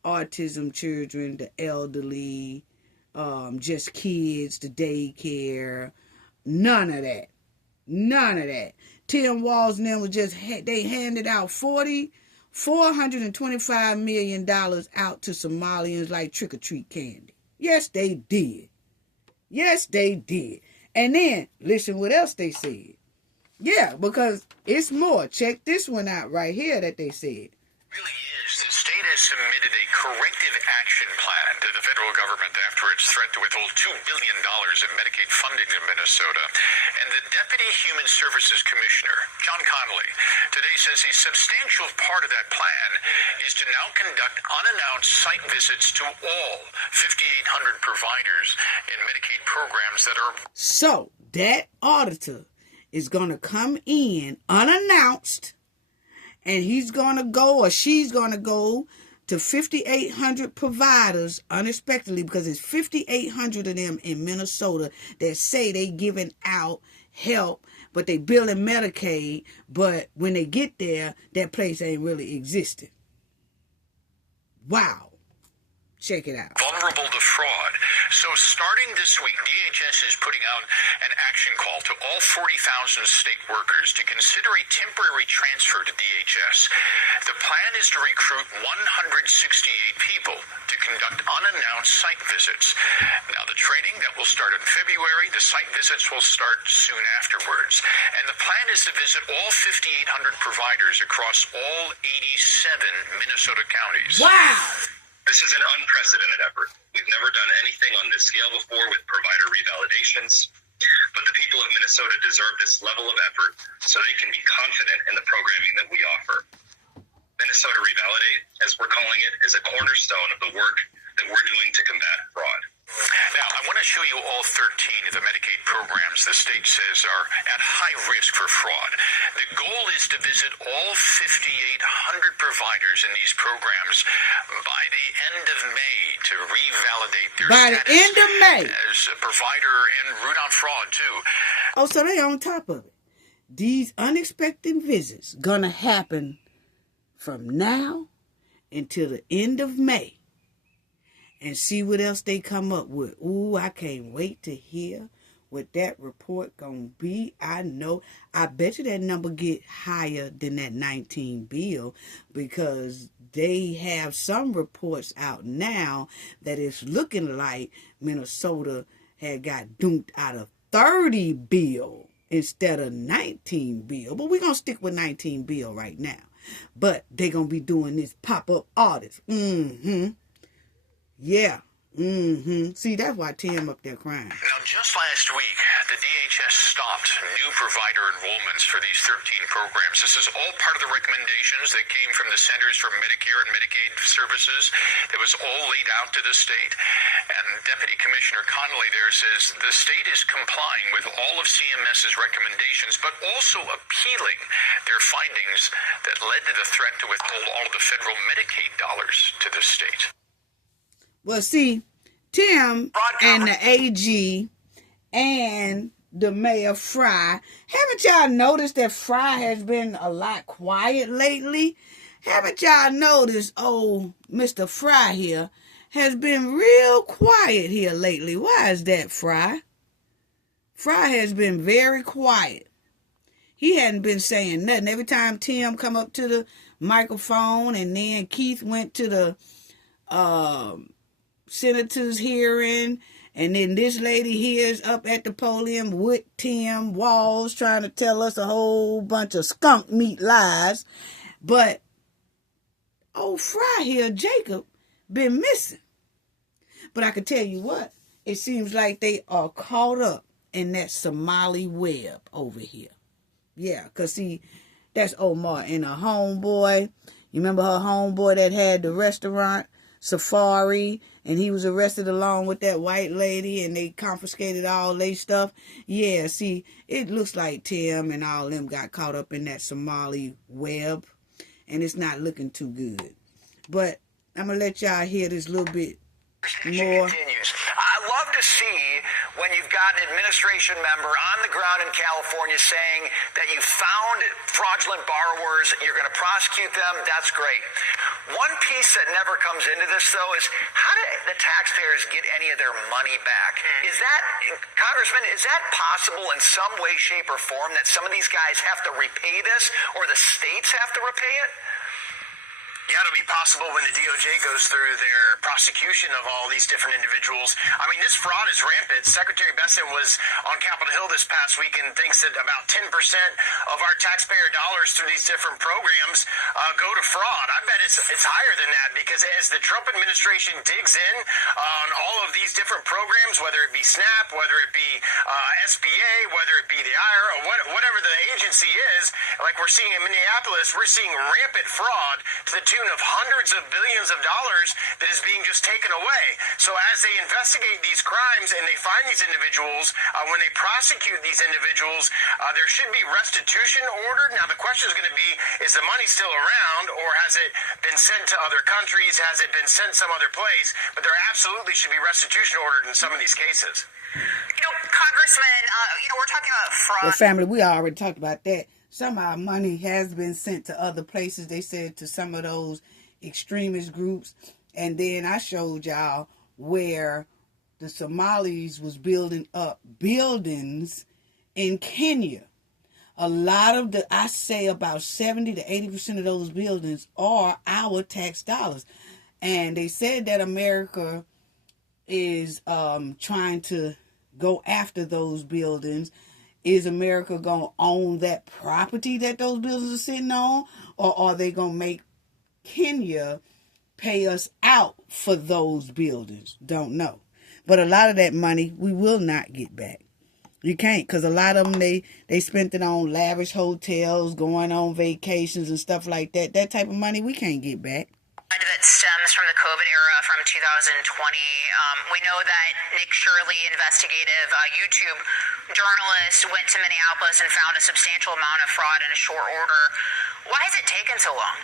autism children, the elderly, just kids, the daycare, none of that. None of that. Tim Walz and them was just, they handed out $425 million out to Somalians like trick-or-treat candy. Yes, they did. Yes, they did. And then, listen what else they said. Yeah, because it's more. Check this one out right here that they said. Really is. The state has submitted a corrective action plan to the federal government after its threat to withhold $2 billion in Medicaid funding in Minnesota. And the Deputy Human Services Commissioner, John Connolly, today says a substantial part of that plan is to now conduct unannounced site visits to all 5,800 providers in Medicaid programs that are... So, that auditor is going to come in unannounced, and he's going to go, or she's going to go to 5,800 providers unexpectedly, because it's 5,800 of them in Minnesota that say they giving out help, but they billing Medicaid, but when they get there, that place ain't really existing. Wow. Check it out. Vulnerable to fraud. So starting this week, DHS is putting out an action call to all 40,000 state workers to consider a temporary transfer to DHS. The plan is to recruit 168 people to conduct unannounced site visits. Now, the training that will start in February, the site visits will start soon afterwards. And the plan is to visit all 5,800 providers across all 87 Minnesota counties. Wow. This is an unprecedented effort. We've never done anything on this scale before with provider revalidations, but the people of Minnesota deserve this level of effort so they can be confident in the programming that we offer. Minnesota Revalidate, as we're calling it, is a cornerstone of the work that we're doing to combat fraud. Now, I want to show you all 13 of the Medicaid programs the state says are at high risk for fraud. The goal is to visit all 5,800 providers in these programs by the end of May to revalidate their by status the end of May as a provider and root out fraud, too. Oh, so they on top of it. These unexpected visits gonna happen from now until the end of May. And see what else they come up with. Ooh, I can't wait to hear what that report gonna be. I know. I bet you that number get higher than that 19 bill, because they have some reports out now that it's looking like Minnesota had got dumped out of 30 bill instead of 19 bill. But we're gonna stick with 19 bill right now. But they're gonna be doing this pop-up audits. Yeah. See, that's why Tim up there crying. Now, just last week, the DHS stopped new provider enrollments for these 13 programs. This is all part of the recommendations that came from the Centers for Medicare and Medicaid Services. It was all laid out to the state. And Deputy Commissioner Connolly there says the state is complying with all of CMS's recommendations, but also appealing their findings that led to the threat to withhold all of the federal Medicaid dollars to the state. Well, see, Tim and the AG and the Mayor Fry, haven't y'all noticed that Fry has been a lot quiet lately? Haven't y'all noticed, Mr. Fry here has been real quiet here lately? Why is that, Fry? Fry has been very quiet. He hadn't been saying nothing. Every time Tim come up to the microphone, and then Keith went to the senator's hearing, and then this lady here is up at the podium with Tim Walz trying to tell us a whole bunch of skunk meat lies. But Fry here, Jacob, been missing. But I can tell you what, it seems like they are caught up in that Somali web over here. Yeah, because see, that's Omar and her homeboy. You remember her homeboy that had the restaurant, Safari, and he was arrested along with that white lady, and they confiscated all their stuff? Yeah, see, it looks like Tim and all them got caught up in that Somali web, and it's not looking too good. But I'm going to let y'all hear this little bit more. Continues. I love to see when you've got an administration member on the ground in California saying that you found fraudulent borrowers, you're going to prosecute them. That's great. One piece that never comes into this, though, is how do the taxpayers get any of their money back? Is that, Congressman, is that possible in some way, shape, or form that some of these guys have to repay this, or the states have to repay it? Yeah, it'll be possible when the DOJ goes through their prosecution of all these different individuals. I mean, this fraud is rampant. Secretary Besson was on Capitol Hill this past week and thinks that about 10% of our taxpayer dollars through these different programs go to fraud. I bet it's higher than that, because as the Trump administration digs in on all of these different programs, whether it be SNAP, whether it be SBA, whether it be the IRA, whatever the agency is, like we're seeing in Minneapolis, we're seeing rampant fraud to the tune of hundreds of billions of dollars that is being just taken away. So as they investigate these crimes and they find these individuals, when they prosecute these individuals, there should be restitution ordered. Now the question is going to be, is the money still around, or has it been sent to other countries? Has it been sent some other place? But there absolutely should be restitution ordered in some of these cases. You know, Congressman, we're talking about fraud. Well, family, we already talked about that. Some of our money has been sent to other places. They said to some of those extremist groups. And then I showed y'all where the Somalis was building up buildings in Kenya. A lot of I say about 70 to 80% of those buildings are our tax dollars. And they said that America is trying to go after those buildings. Is America going to own that property that those buildings are sitting on? Or are they going to make Kenya pay us out for those buildings? Don't know. But a lot of that money we will not get back. You can't, because a lot of them, they spent it on lavish hotels, going on vacations and stuff like that. That type of money we can't get back. That stems from the COVID era from 2020. We know that Nick Shirley, investigative YouTube journalist, went to Minneapolis and found a substantial amount of fraud in a short order. Why has it taken so long?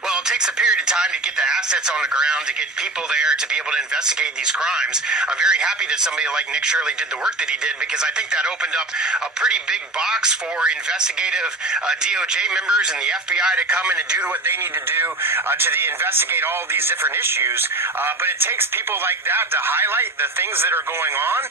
Well, it takes a period of time to get the assets on the ground, to get people there to be able to investigate these crimes. I'm very happy that somebody like Nick Shirley did the work that he did, because I think that opened up a pretty big box for investigative DOJ members and the FBI to come in and do what they need to do to investigate all these different issues. But it takes people like that to highlight the things that are going on.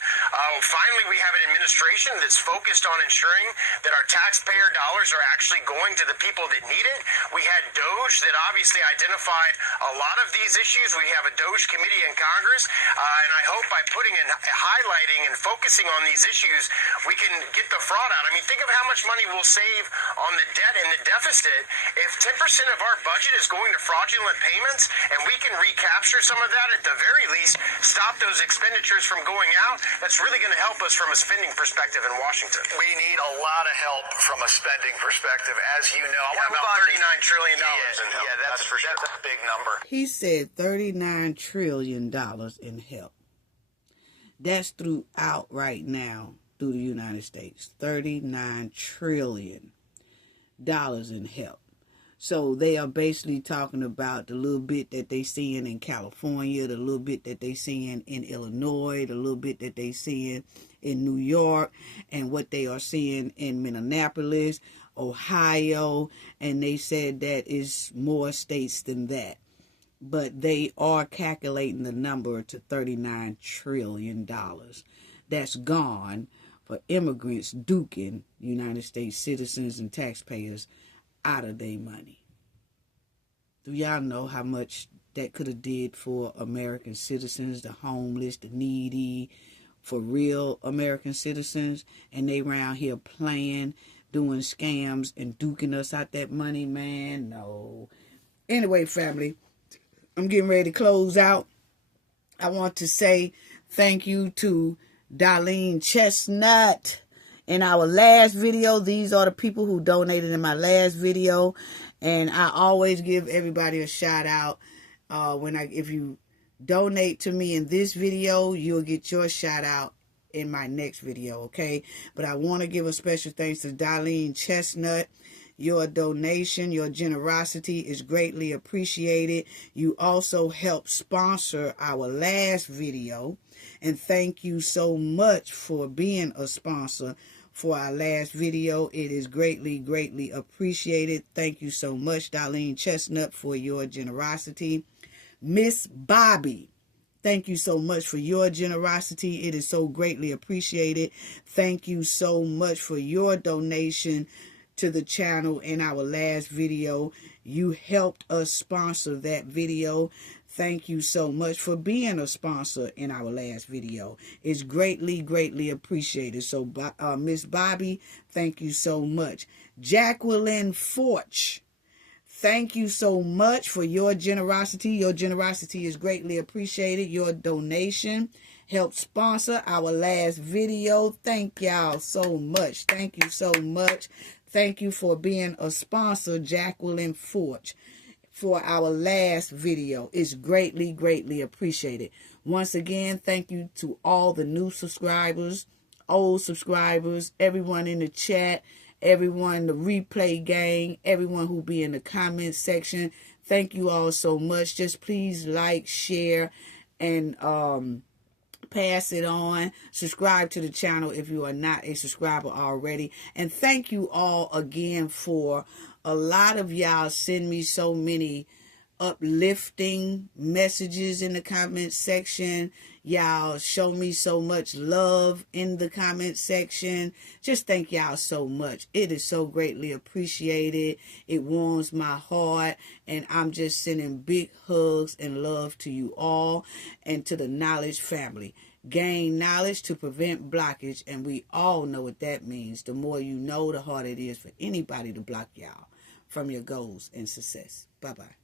Finally, we have an administration that's focused on ensuring that our taxpayer dollars are actually going to the people that need it. We had DOJ that obviously identified a lot of these issues. We have a DOJ committee in Congress, and I hope by putting and highlighting and focusing on these issues, we can get the fraud out. I mean, think of how much money we'll save on the debt and the deficit if 10% of our budget is going to fraudulent payments, and we can recapture some of that, at the very least, stop those expenditures from going out. That's really going to help us from a spending perspective in Washington. We need a lot of help from a spending perspective, as you know. Yeah, about $39 trillion in help. Yeah, that's for sure. That's a big number. He said $39 trillion in help. That's throughout right now through the United States. $39 trillion in help. So they are basically talking about the little bit that they seeing in California, the little bit that they seeing in Illinois, the little bit that they seeing in New York, and what they are seeing in Minneapolis, Ohio, and they said that is more states than that. But they are calculating the number to $39 trillion. That's gone for immigrants duking United States citizens and taxpayers out of their money. Do y'all know how much that could have did for American citizens, the homeless, the needy, for real American citizens? And they around here playing, doing scams and duking us out that money, man. No. Anyway, family, I'm getting ready to close out. I want to say thank you to Darlene Chestnut. In our last video, these are the people who donated in my last video, and I always give everybody a shout out. If you donate to me in this video, you'll get your shout out in my next video, okay? But I want to give a special thanks to Darlene Chestnut. Your donation, your generosity is greatly appreciated. You also helped sponsor our last video, and thank you so much for being a sponsor for our last video. It is greatly, greatly appreciated. Thank you so much, Darlene Chestnut, for your generosity. Miss Bobby, thank you so much for your generosity. It is so greatly appreciated. Thank you so much for your donation to the channel in our last video. You helped us sponsor that video. Thank you so much for being a sponsor in our last video. It's greatly, greatly appreciated. So, Miss Bobby, thank you so much. Jacqueline Forch, thank you so much for your generosity. Your generosity is greatly appreciated. Your donation helped sponsor our last video. Thank y'all so much. Thank you so much. Thank you for being a sponsor, Jacqueline Forch, for our last video. It's greatly, greatly appreciated. Once again, thank you to all the new subscribers, old subscribers, everyone in the chat, everyone, the replay gang, everyone who be in the comment section. Thank you all so much. Just please like, share, and pass it on. Subscribe to the channel if you are not a subscriber already. And thank you all again for a lot of y'all send me so many uplifting messages in the comment section. Y'all show me so much love in the comment section. Just thank y'all so much. It is so greatly appreciated. It warms my heart, and I'm just sending big hugs and love to you all and to the Knowledge family. Gain knowledge to prevent blockage, and we all know what that means. The more you know, the harder it is for anybody to block y'all from your goals and success. Bye-bye.